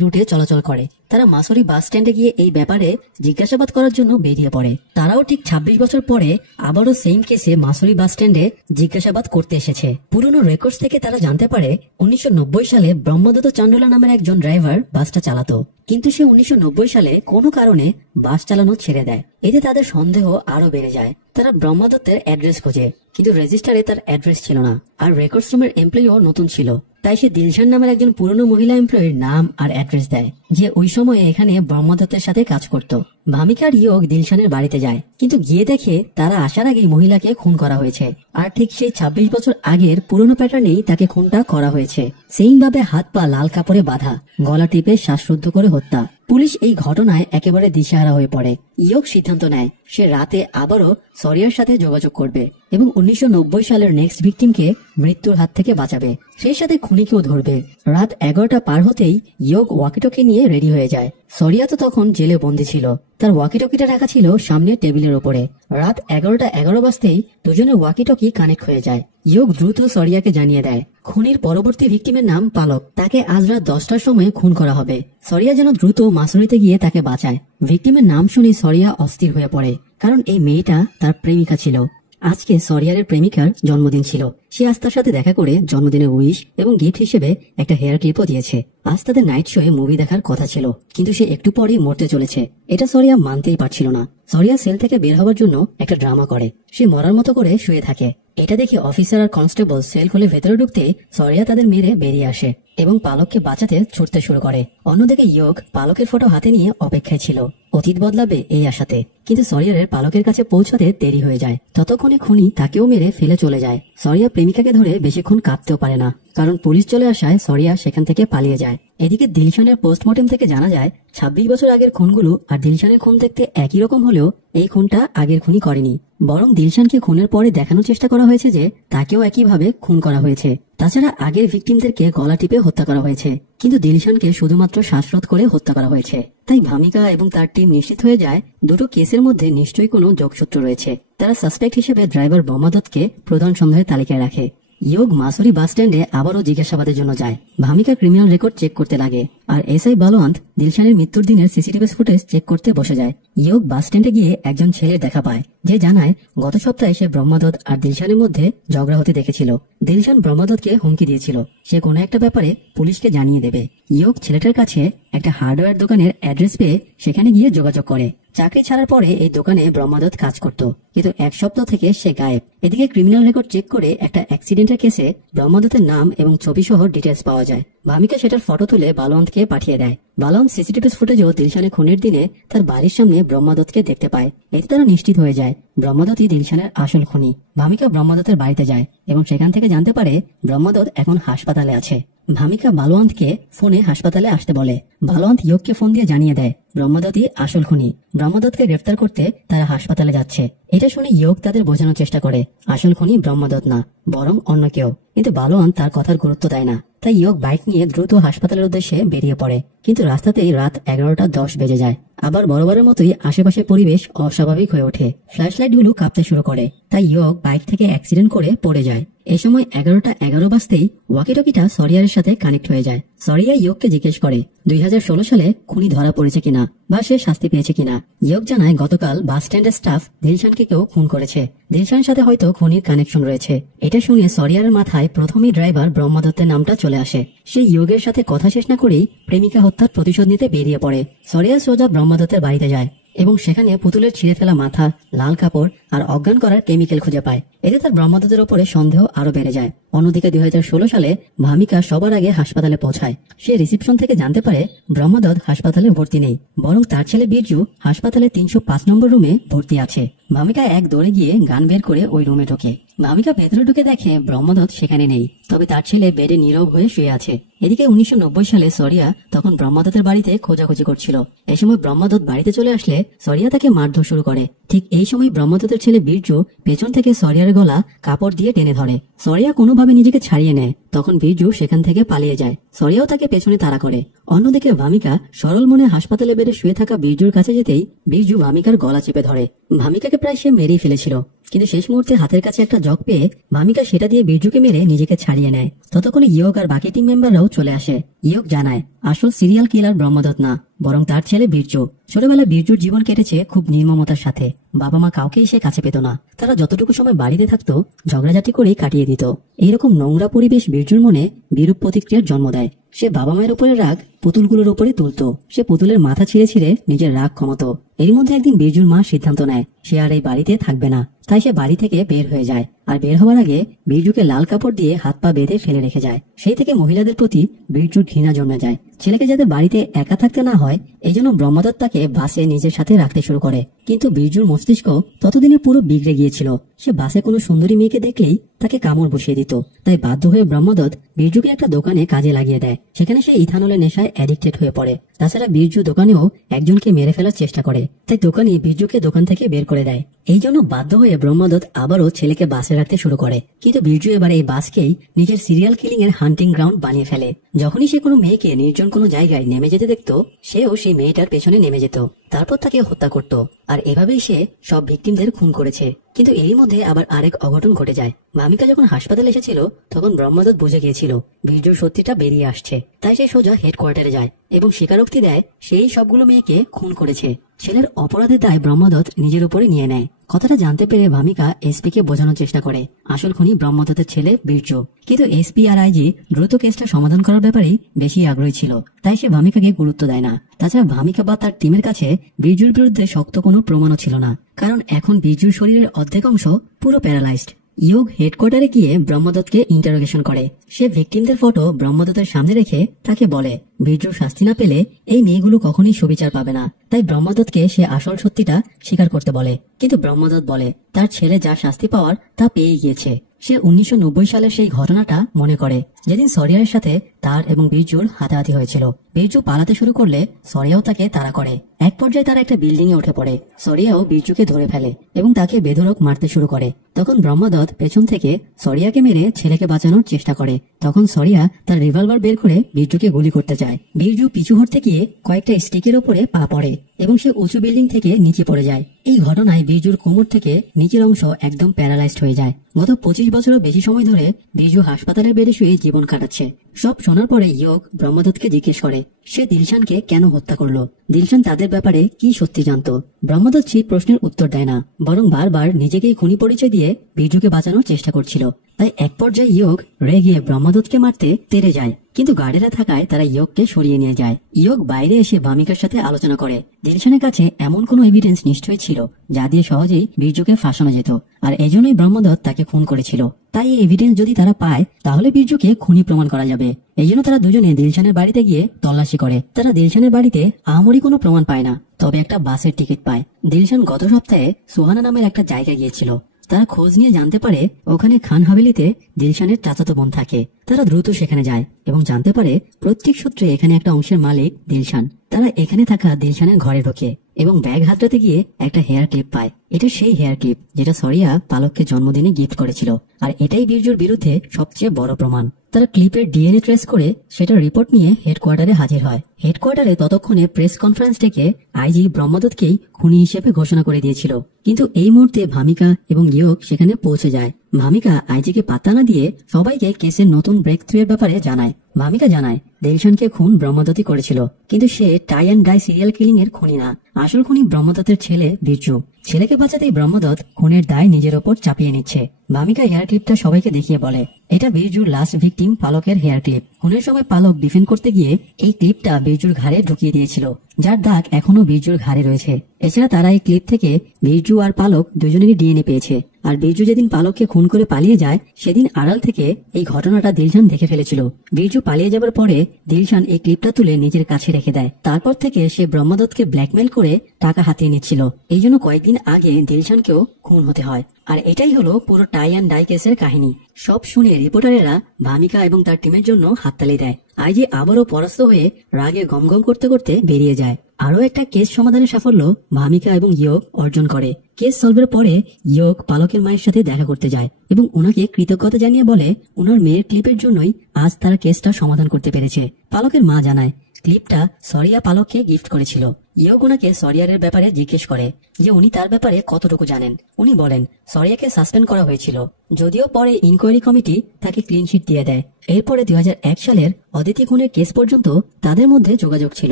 রুটে চলাচল করে। তারা মাসুরি বাস স্ট্যান্ডে গিয়ে এই ব্যাপারে জিজ্ঞাসাবাদ করার জন্য বেরিয়ে পড়ে। তারাও ঠিক 26 বছর পরে আবারও সেম কেসে মাসুরি বাস স্ট্যান্ডে জিজ্ঞাসাবাদ করতে এসেছে। পুরনো রেকর্ডস থেকে তারা জানতে পারে 1990 সালে ব্রহ্মদত্ত চান্ডোলা নামের একজন ড্রাইভার বাসটা চালাতো, কিন্তু সে 1990 সালে কোনো কারণে বাস চালানো ছেড়ে দেয়। এতে তাদের সন্দেহ আরো বেড়ে যায়। তারা ব্রহ্মদত্তের অ্যাড্রেস খোঁজে, কিন্তু রেজিস্টারে তার অ্যাড্রেস ছিল না আর রেকর্ডস রুমের এমপ্লয়িও নতুন ছিল। তাই সে দিলশান নামের একজন পুরনো মহিলা এমপ্লয়ির নাম আর অ্যাড্রেস দেয়, যে ওই সময়ে এখানে ব্রহ্মদত্তের সাথে কাজ করত। ভামিকার ইয়োগ দিলশানের বাড়িতে যায়, কিন্তু গিয়ে দেখে তারা আসার আগেই মহিলাকে খুন করা হয়েছে। আর ঠিক সেই 26 বছর আগের পুরনো প্যাটার্নেই তাকে খুনটা করা হয়েছে। সেইভাবে হাত পা লাল কাপড়ে বাঁধা, গলা টিপে শ্বাসরুদ্ধ করে হত্যা। পুলিশ এই ঘটনায় একেবারে দিশেহারা হয়ে পড়ে। ইয়োগ সিদ্ধান্ত নেয় সে রাতে আবারও সরিয়ার সাথে যোগাযোগ করবে এবং 1990 সালের নেক্সট ভিকটিমকে মৃত্যুর হাত থেকে বাঁচাবে, সেই সাথে খুনিকেও ধরবে। রাত 11টা পার হতেই ইয়োগ ওয়াকিটকি নিয়ে রেডি হয়ে যায়। সরিয়া তো তখন জেলে বন্দী ছিল, তার ওয়াকিটকিটা রাখা ছিল সামনের টেবিলের ওপরে। রাত 11টা 11 বাজতেই দুজনের ওয়াকিটকি কানেক্ট হয়ে যায়। ইয়োগ দ্রুত সরিয়াকে জানিয়ে দেয় খুনির পরবর্তী ভিকটিমের নাম পালক, তাকে আজ রাত 10টার সময় খুন করা হবে। সরিয়া যেন দ্রুত মাসুরিতে গিয়ে তাকে বাঁচায়। ভিকটিমের নাম শুনে সরিয়া অস্থির হয়ে পড়ে, কারণ এই মেয়েটা তার প্রেমিকা ছিল। আজকে সরিয়ারের প্রেমিকার জন্মদিন ছিল। সে আজ তার সাথে দেখা করে জন্মদিনে উইশ এবং গিফট হিসেবে একটা হেয়ার ক্লিপও দিয়েছে। আজ তাদের নাইট শোয়ে মুভি দেখার কথা ছিল, কিন্তু সে একটু পরেই মরতে চলেছে। এটা সরিয়া মানতেই পারছিল না। সরিয়া সেল থেকে বের হওয়ার জন্য একটা ড্রামা করে, সে মরার মতো করে শুয়ে থাকে। এটা দেখে অফিসার আর কনস্টেবল সেল খুলে ভেতরে ঢুকতে সরিয়া তাদের মেরে বেরিয়ে আসে এবং পালককে বাঁচাতে ছুটতে শুরু করে। অন্যদিকে ইয়োগ পালকের ফটো হাতে নিয়ে অপেক্ষায় ছিল, অতীত বদলাবে এই আশাতে। কিন্তু সরিয়ারের পালকের কাছে পৌঁছাতে দেরি হয়ে যায়। ততক্ষণে খুনি তাকেও মেরে ফেলে চলে যায়। সরিয়া প্রেমিকাকে ধরে বেশিক্ষণ কাঁদতেও পারে না, কারণ পুলিশ চলে আসায় সরিয়া সেখান থেকে পালিয়ে যায়। এদিকে দিলশানের পোস্টমর্টেম থেকে জানা যায় 26 বছর আগের খুনগুলো আর দিলশানের খুন দেখতে একই রকম হলেও এই খুনটা আগের খুনি করেনি, বরং দিলশানকে খুনের পরে দেখানোর চেষ্টা করা হয়েছে যে তাকেও একইভাবে খুন করা হয়েছে। তাছাড়া আগের ভিকটিমদেরকে গলা টিপে হত্যা করা হয়েছে, কিন্তু দিলশানকে শুধুমাত্র শ্বাসরোধ করে হত্যা করা হয়েছে। তাই ভামিকা এবং তার টিম নিশ্চিত হয়ে যায় দুটো কেসের মধ্যে নিশ্চয়ই কোনো যোগসূত্র রয়েছে। তারা সাসপেক্ট হিসেবে ড্রাইভার ব্রহ্মদত্তকে প্রধান সন্দেহের তালিকায় রাখে। ইয়োগ মাসুরি বাস স্ট্যান্ডে আবারও জিজ্ঞাসাবাদের জন্য যায়। ভামিকা ক্রিমিনাল রেকর্ড চেক করতে লাগে আর এসআই বালোয়ান্ত দিলশানের মৃত্যুর দিনের সিসিটিভি ফুটেজ চেক করতে বসে যায়। ইয়োগ বাস স্ট্যান্ডে গিয়ে একজন ছেলের দেখা পায়, যে জানায় গত সপ্তাহে সে ব্রহ্মদত্ত আর দিলশানের মধ্যে ঝগড়া হতে দেখেছিল। দিলশান ব্রহ্মদত্তকে হুমকি দিয়েছিল সে কোনো একটা ব্যাপারে পুলিশকে জানিয়ে দেবে। ইয়োগ ছেলেটার কাছে একটা হার্ডওয়্যার দোকানের অ্যাড্রেস পেয়ে সেখানে গিয়ে যোগাযোগ করে। চাকরি ছাড়ার পরে এই দোকানে ব্রহ্মদত্ত কাজ করত, কিন্তু এক সপ্তাহ থেকে সে গায়েব। এদিকে ক্রিমিনাল রেকর্ড চেক করে একটা অ্যাক্সিডেন্টের কেসে ব্রহ্মদত্তের নাম এবং ছবি সহ ডিটেলস পাওয়া যায়। ভামিকা সেটার ফটো তুলে বালোয়ান্তকে পাঠিয়ে দেয়। বালোয়ান্ত সিসিটিভি ফুটেজও দিলশানের খুনের দিনে তার বাড়ির সামনে ব্রহ্মদত্তকে দেখতে পায়। এতে তারা নিশ্চিত হয়ে যায় ব্রহ্মদত্তই দিলশানের আসল খুনি। ভামিকা ব্রহ্মদত্তের বাড়িতে যায় এবং সেখান থেকে জানতে পারে ব্রহ্মদত্ত এখন হাসপাতালে আছে। ভামিকা বালোয়ান্তকে ফোনে হাসপাতালে আসতে বলে। বালোয়ান্ত ইয়োগকে ফোন দিয়ে জানিয়ে দেয় ব্রহ্মদত্তই আসল খুনি। ব্রহ্মদত্তকে গ্রেফতার করতে তারা হাসপাতালে যাচ্ছে। এটা শুনে ইয়োগ তাদের বোঝানোর চেষ্টা করে আসল খুনি ব্রহ্মদত্ত না, বরং অন্য কেউ। কিন্তু বালোয়ান্ত তার কথার গুরুত্ব দেয় না। তাই ইয়োগ বাইক নিয়ে দ্রুত হাসপাতালের উদ্দেশ্যে বেরিয়ে পড়ে, কিন্তু রাস্তাতেই রাত 11টা 10 বেজে যায়। আবার বরাবরের মতোই আশেপাশের পরিবেশ অস্বাভাবিক হয়ে ওঠে। ফ্ল্যাশ লাইটগুলো কাঁপতে শুরু করে। তাই ইয়োগ বাইক থেকে অ্যাক্সিডেন্ট করে পড়ে যায়। এই সময় 11টা 11 বাজতেই ওয়াকিটকিটা সরিয়ারের সাথে কানেক্ট হয়ে যায়। সরিয়া ইয়োগকে জিজ্ঞেস করে 2016 সালে খুনি ধরা পড়েছে কিনা বা সে শাস্তি পেয়েছে কিনা। ইয়োগ জানায় গতকাল বাস স্ট্যান্ডের স্টাফ দিলশানকে কেউ খুন করেছে, দিলশানের সাথে হয়তো খুনির কানেকশন রয়েছে। এটা শুনে সরিয়ারের মাথায় প্রথমেই ড্রাইভার ব্রহ্মদত্তের নামটা চলে আসে। সে ইয়োগের সাথে কথা শেষ না করেই প্রেমিকা হত্যার প্রতিশোধ নিতে বেরিয়ে পড়ে। সরিয়া সোজা ব্রহ্মদত্তের বাড়িতে যায় এবং সেখানে পুতুলের ছিঁড়ে ফেলা মাথা, লাল কাপড় আর অজ্ঞান করার কেমিক্যাল খুঁজে পায়। এতে তার ব্রহ্মদত্তের ওপরে সন্দেহ আরো বেড়ে যায়। অন্যদিকে 2016 সালে ভামিকা সবার আগে হাসপাতালে পৌঁছায়। সে রিসিপশন থেকে জানতে পারে ব্রহ্মদত্ত হাসপাতালে ভর্তি নেই, বরং তার ছেলে বীরজু হাসপাতালে 305 নম্বর রুমে ভর্তি আছে। ভামিকা এক দৌড়ে গিয়ে গান বের করে ওই রুমে ঢোকে। ভামিকা ভেতরে ঢুকে দেখে ব্রহ্মদত্ত সেখানে নেই, তবে তার ছেলে বেডে নীরব হয়ে শুয়ে আছে। এদিকে 1990 সালে সরিয়া তখন ব্রহ্মদত্তের বাড়িতে খোঁজাখুঁজি করছিল। এই সময় ব্রহ্মদত্ত বাড়িতে চলে আসলে সরিয়া তাকে মারধর শুরু করে। ঠিক এই সময় ব্রহ্মদত্তের ছেলে বীরজু পেছন থেকে সরিয়ার গলা কাপড় দিয়ে টেনে ধরে। সরিয়া কোনোভাবে নিজেকে ছাড়িয়ে নেয়, তখন বীরজু সেখান থেকে পালিয়ে যায়। সরিয়াও তাকে পেছনে তাড়া করে। অন্যদিকে ভামিকা সরল মনে হাসপাতালে বেডে শুয়ে থাকা বীরজুর কাছে যেতেই বীরজু ভামিকার গলা চেপে ধরে। ভামিকাকে প্রায় সে মেরেই ফেলেছিল, কিন্তু শেষ মুহূর্তে হাতের কাছে একটা জগ পেয়ে ভামিকা সেটা দিয়ে বীরজুকে মেরে নিজেকে ছাড়িয়ে নেয়। ততক্ষণে ইয়োগ আর বাকি টিম মেম্বাররাও চলে আসে। ইয়োগ জানায় আসল সিরিয়াল কিলার ব্রহ্মদত্ত না, বরং তার ছেলে বীরজু। ছোটবেলায় বীরজুর জীবন কেটেছে খুব নির্মমতার সাথে। বাবা মা কাউকেই সে কাছে পেত না। তারা যতটুকু সময় বাড়িতে থাকতো ঝগড়াঝাটি করেই কাটিয়ে দিত। এইরকম নোংরা পরিবেশ বীরজুর মনে বিরূপ প্রতিক্রিয়ার জন্ম দেয়। সে বাবা মায়ের উপরে রাগ পুতুলগুলোর উপরে তুলত। সে পুতুলের মাথা ছিঁড়ে ছিঁড়ে নিজের রাগ কমাতো। এর মধ্যে একদিন বীরজুর মা সিদ্ধান্ত নেয় সে আর এই বাড়িতে থাকবে না। তাই সে বাড়ি থেকে বের হয়ে যায়, আর বের হওয়ার আগে বীরজুকে লাল কাপড় দিয়ে হাত পা বেঁধে ফেলে রেখে যায়। সেই থেকে মহিলাদের প্রতি বীরজুর ঘৃণা জন্মে যায়। ছেলেকে যাতে বাড়িতে একা থাকতে না হয় এই জন্য ব্রহ্মদত্ত তাকে বাসে নিজের সাথে রাখতে শুরু করে। কিন্তু বীরজুর মস্তিষ্ক ততদিনে পুরো বিগড়ে গিয়েছিল। সে বাসে কোনো সুন্দরী মেয়েকে দেখলেই তাকে কামড় বসিয়ে দিত। তাই বাধ্য হয়ে ব্রহ্মদত্ত বীরজুকে একটা দোকানে কাজে লাগিয়ে দেয়। সেখানে সে ইথানলের নেশায় অ্যাডিক্টেড হয়ে পড়ে। তাছাড়া বীরজু দোকানেও একজনকে মেরে ফেলার চেষ্টা করে। তাই দোকানি বীরজুকে দোকান থেকে বের করে দেয়। এই জন্য বাধ্য হয়ে ব্রহ্মদত্ত আবারও ছেলেকে বাসে রাখতে শুরু করে। কিন্তু বীরজু এবার এই বাসকেই নিজের সিরিয়াল কিলিং এর হান্টিং গ্রাউন্ড বানিয়ে ফেলে। যখনই সে কোনো মেয়েকে নির্জন কোনো জায়গায় নেমে যেতে দেখত সেও সেই মেয়েটার পেছনে নেমে যেত, তারপর তাকে হত্যা করত। আর এভাবেই সে সব ভিকটিমদের খুন করেছে। কিন্তু এরই মধ্যে আবার আরেক অঘটন ঘটে যায়। ভামিকা যখন হাসপাতালে এসেছিল তখন ব্রহ্মদত্ত বুঝে গিয়েছিল বীরজুর সত্যিটা বেরিয়ে আসছে। তাই সে সোজা হেডকোয়ার্টারে যায় এবং স্বীকারোক্তি দেয় সেই সবগুলো মেয়েকে খুন করেছে। ছেলের অপরাধের দায় ব্রহ্মদত্ত নিজের উপরে নিয়ে নেয়। কথাটা জানতে পেরে ভামিকা এসপি কে বোঝানোর চেষ্টা করে আসল খুনি ব্রহ্মদত্তের ছেলে বীরজু। কিন্তু এসপি আর আইজি দ্রুত কেসটা সমাধান করার ব্যাপারেই বেশি আগ্রহী ছিল। তাই সে ভামিকাকে গুরুত্ব দেয় না। তাছাড়া ভামিকা বা তার টিমের কাছে বীরজুর বিরুদ্ধে শক্ত কোনো প্রমাণও ছিল না, কারণ এখন বীরজুর শরীরের অর্ধেক অংশ পুরো প্যারালাইজড। ইয়োগ হেডকোয়ার্টারে গিয়ে ব্রহ্মদত্তকে ইন্টারোগেশন করে। সে ভিকটিমদের ফটো ব্রহ্মদত্তের সামনে রেখে তাকে বলে বীরজুর শাস্তি না পেলে এই মেয়েগুলো কখনোই সুবিচার পাবে না। তাই ব্রহ্মদত্তকে সে আসল সত্যিটা স্বীকার করতে বলে। কিন্তু ব্রহ্মদত্ত বলে তার ছেলে যা শাস্তি পাওয়ার তা পেয়ে গিয়েছে। সে 1990 সালের সেই ঘটনাটা মনে করে যেদিন সরিয়ার সাথে তার এবং বীরজুর হাতাহাতি হয়েছিল। বীরজু পালাতে শুরু করলে সরিয়াও তাকে তাড়া করে। এক পর্যায়ে তারা একটা বিল্ডিং এ উঠে পড়ে। সরিয়াও বীরজুকে ধরে ফেলে এবং তাকে বেধড়ক মারতে শুরু করে। তখন ব্রহ্মদত্ত পেছন থেকে সরিয়াকে মেরে ছেলেকে বাঁচানোর চেষ্টা করে। তখন সরিয়া তার রিভলভার বের করে বীরজুকে গুলি করতে চায়। বীরজু পিছু হটতে গিয়ে কয়েকটা স্টিকের উপরে পা পড়ে এবং সে উঁচু বিল্ডিং থেকে নিচে পড়ে যায়। এই ঘটনায় বীরজুর কোমর থেকে নিচের অংশ একদম প্যারালাইজড হয়ে যায়। গত 25 বছরও বেশি সময় ধরে বীরজু হাসপাতালের বেডে শুয়ে জীবন কাটাচ্ছে। সব শোনার পরে ইয়োগ ব্রহ্মদত্তকে জিজ্ঞেস করে সে দিলশানকে কেন হত্যা করলো, দিলশান তাদের ব্যাপারে কি সত্যি জানতো। ব্রহ্মদত্ত সেই প্রশ্নের উত্তর দেয় না, বরং বারবার নিজেকেই খুনি পরিচয় দিয়ে বীরজুকে বাঁচানোর চেষ্টা করছিল। তাই এক পর্যায়ে ইয়োগ রেগে ব্রহ্মদত্তকে মারতে তেড়ে যায়, কিন্তু গার্ডেরা থাকায় তারা ইয়োগকে সরিয়ে নিয়ে যায়। ইয়োগ বাইরে এসে ভামিকার সাথে আলোচনা করে দিলশানের কাছে এমন কোনো এভিডেন্স নিশ্চয়ই ছিল যা দিয়ে সহজেই বীরজুকে ফাঁসানো যেত, আর এজন্যই ব্রহ্মদত্ত তাকে খুন করেছিল। তাই এই এভিডেন্স যদি তারা পায় তাহলে বীরজুকে খুনি প্রমাণ করা যাবে। এই জন্য তারা দুজনে দিলশানের বাড়িতে গিয়ে তল্লাশি করে। তারা দিলশানের বাড়িতে আহামরি কোনো প্রমাণ পায় না, তবে একটা বাসের টিকিট পায়। দিলশান গত সপ্তাহে সুহানা নামের একটা জায়গায় গিয়েছিল। তারা খোঁজ নিয়ে জানতে পারে ওখানে খান হাভেলিতে দিলশানের চাচাতো বোন থাকে। তারা দ্রুত সেখানে যায় এবং জানতে পারে প্রত্যেক সূত্রে এখানে একটা অংশের মালিক দিলশান। তারা এখানে থাকা দিলশানের ঘরে ঢোকে এবং ব্যাগ হাতড়াতে গিয়ে একটা হেয়ার ক্লিপ পায়। এটা সেই হেয়ার ক্লিপ যেটা সরিয়া পালককে জন্মদিনে গিফট করেছিল, আর এটাই বীরজুর বিরুদ্ধে সবচেয়ে বড় প্রমাণ। তারা ক্লিপের ডিএনএ ট্রেস করে সেটা রিপোর্ট নিয়ে হেডকোয়ার্টারে হাজির হয়। হেডকোয়ার্টারে ততক্ষণে প্রেস কনফারেন্স ডেকে আইজি ব্রহ্মদত্তকেই খুনি হিসেবে ঘোষণা করে দিয়েছিল। কিন্তু এই মুহূর্তে ভামিকা এবং ইয়োগ সেখানে পৌঁছে যায়। ভামিকা আইজিকে পাত্তা না দিয়ে সবাইকে কেসের নতুন ব্রেক থ্রু এর ব্যাপারে জানায়। ভামিকা জানায় দিলশানকে খুন ব্রহ্মদত্তই করেছিল, কিন্তু সে tie and dye serial killing এর খুনি না। আসল খুনি ব্রহ্মদত্তের ছেলে বীরজু। ছেলেকে বাঁচাতেই ব্রহ্মদত্ত খুনের দায় নিজের ওপর চাপিয়ে নিচ্ছে। ভামিকা হেয়ার ক্লিপটা সবাইকে দেখিয়ে বলে এটা বীরজুর লাস্ট ভিকটিম পালকের হেয়ার ক্লিপ। খুনের সময় পালক ডিফেন্ড করতে গিয়ে এই ক্লিপটা বীরজুর ঘাড়ে ঢুকিয়ে দিয়েছিল, যার দাগ এখনো বীরজুর ঘাড়ে রয়েছে। এছাড়া তারা এই ক্লিপ থেকে বীরজু আর পালক দুজনেরই ডিএনএ পেয়েছে, আর বীরজু যেদিন পালককে খুন করে পালিয়ে যায় সেদিন আড়াল থেকে এই ঘটনাটা দিলশান দেখে ফেলেছিল। বীরজু পালিয়ে যাবার পরে দিলশান এই ক্লিপটা তুলে নিজের কাছে রেখে দেয়। তারপর থেকে সে ব্রহ্মাদত্তকে ব্ল্যাকমেল করে টাকা হাতিয়ে নিচ্ছিল। এই জন্য কয়েকদিন আগে দিলশানকেও খুন হতে হয়। আর এটাই হলো পুরো টাই অ্যান্ড ডাই কেসের কাহিনী। সব শুনে রিপোর্টারেরা ভামিকা এবং তার টিমের জন্য হাততালি দেয়। আইজি আবারও পরাস্ত হয়ে রাগে গমগম করতে করতে বেরিয়ে যায়। আরও একটা কেস সমাধানের সাফল্য ভামিকা এবং ইয়োগ অর্জন করে। কেস সলভের পরে ইয়োগ পালকের মায়ের সাথে দেখা করতে যায় এবং ওনাকে কৃতজ্ঞতা জানিয়ে বলে ওনার মেয়ের ক্লিপের জন্যই আজ তারা কেসটা সমাধান করতে পেরেছে। পালকের মা জানায় ক্লিপটা সরিয়া পালককে গিফট করেছিল। ইয়োগ ওনাকে সরিয়ারের ব্যাপারে জিজ্ঞেস করে যে উনি তার ব্যাপারে কতটুকু জানেন। উনি বলেন সরিয়াকে সাসপেন্ড করা হয়েছিল, যদিও পরে ইনকোয়ারি কমিটি তাকে ক্লিনশিট দিয়ে দেয়। এরপরে 2001 সালের অদিতি খুনের কেস পর্যন্ত তাদের মধ্যে যোগাযোগ ছিল।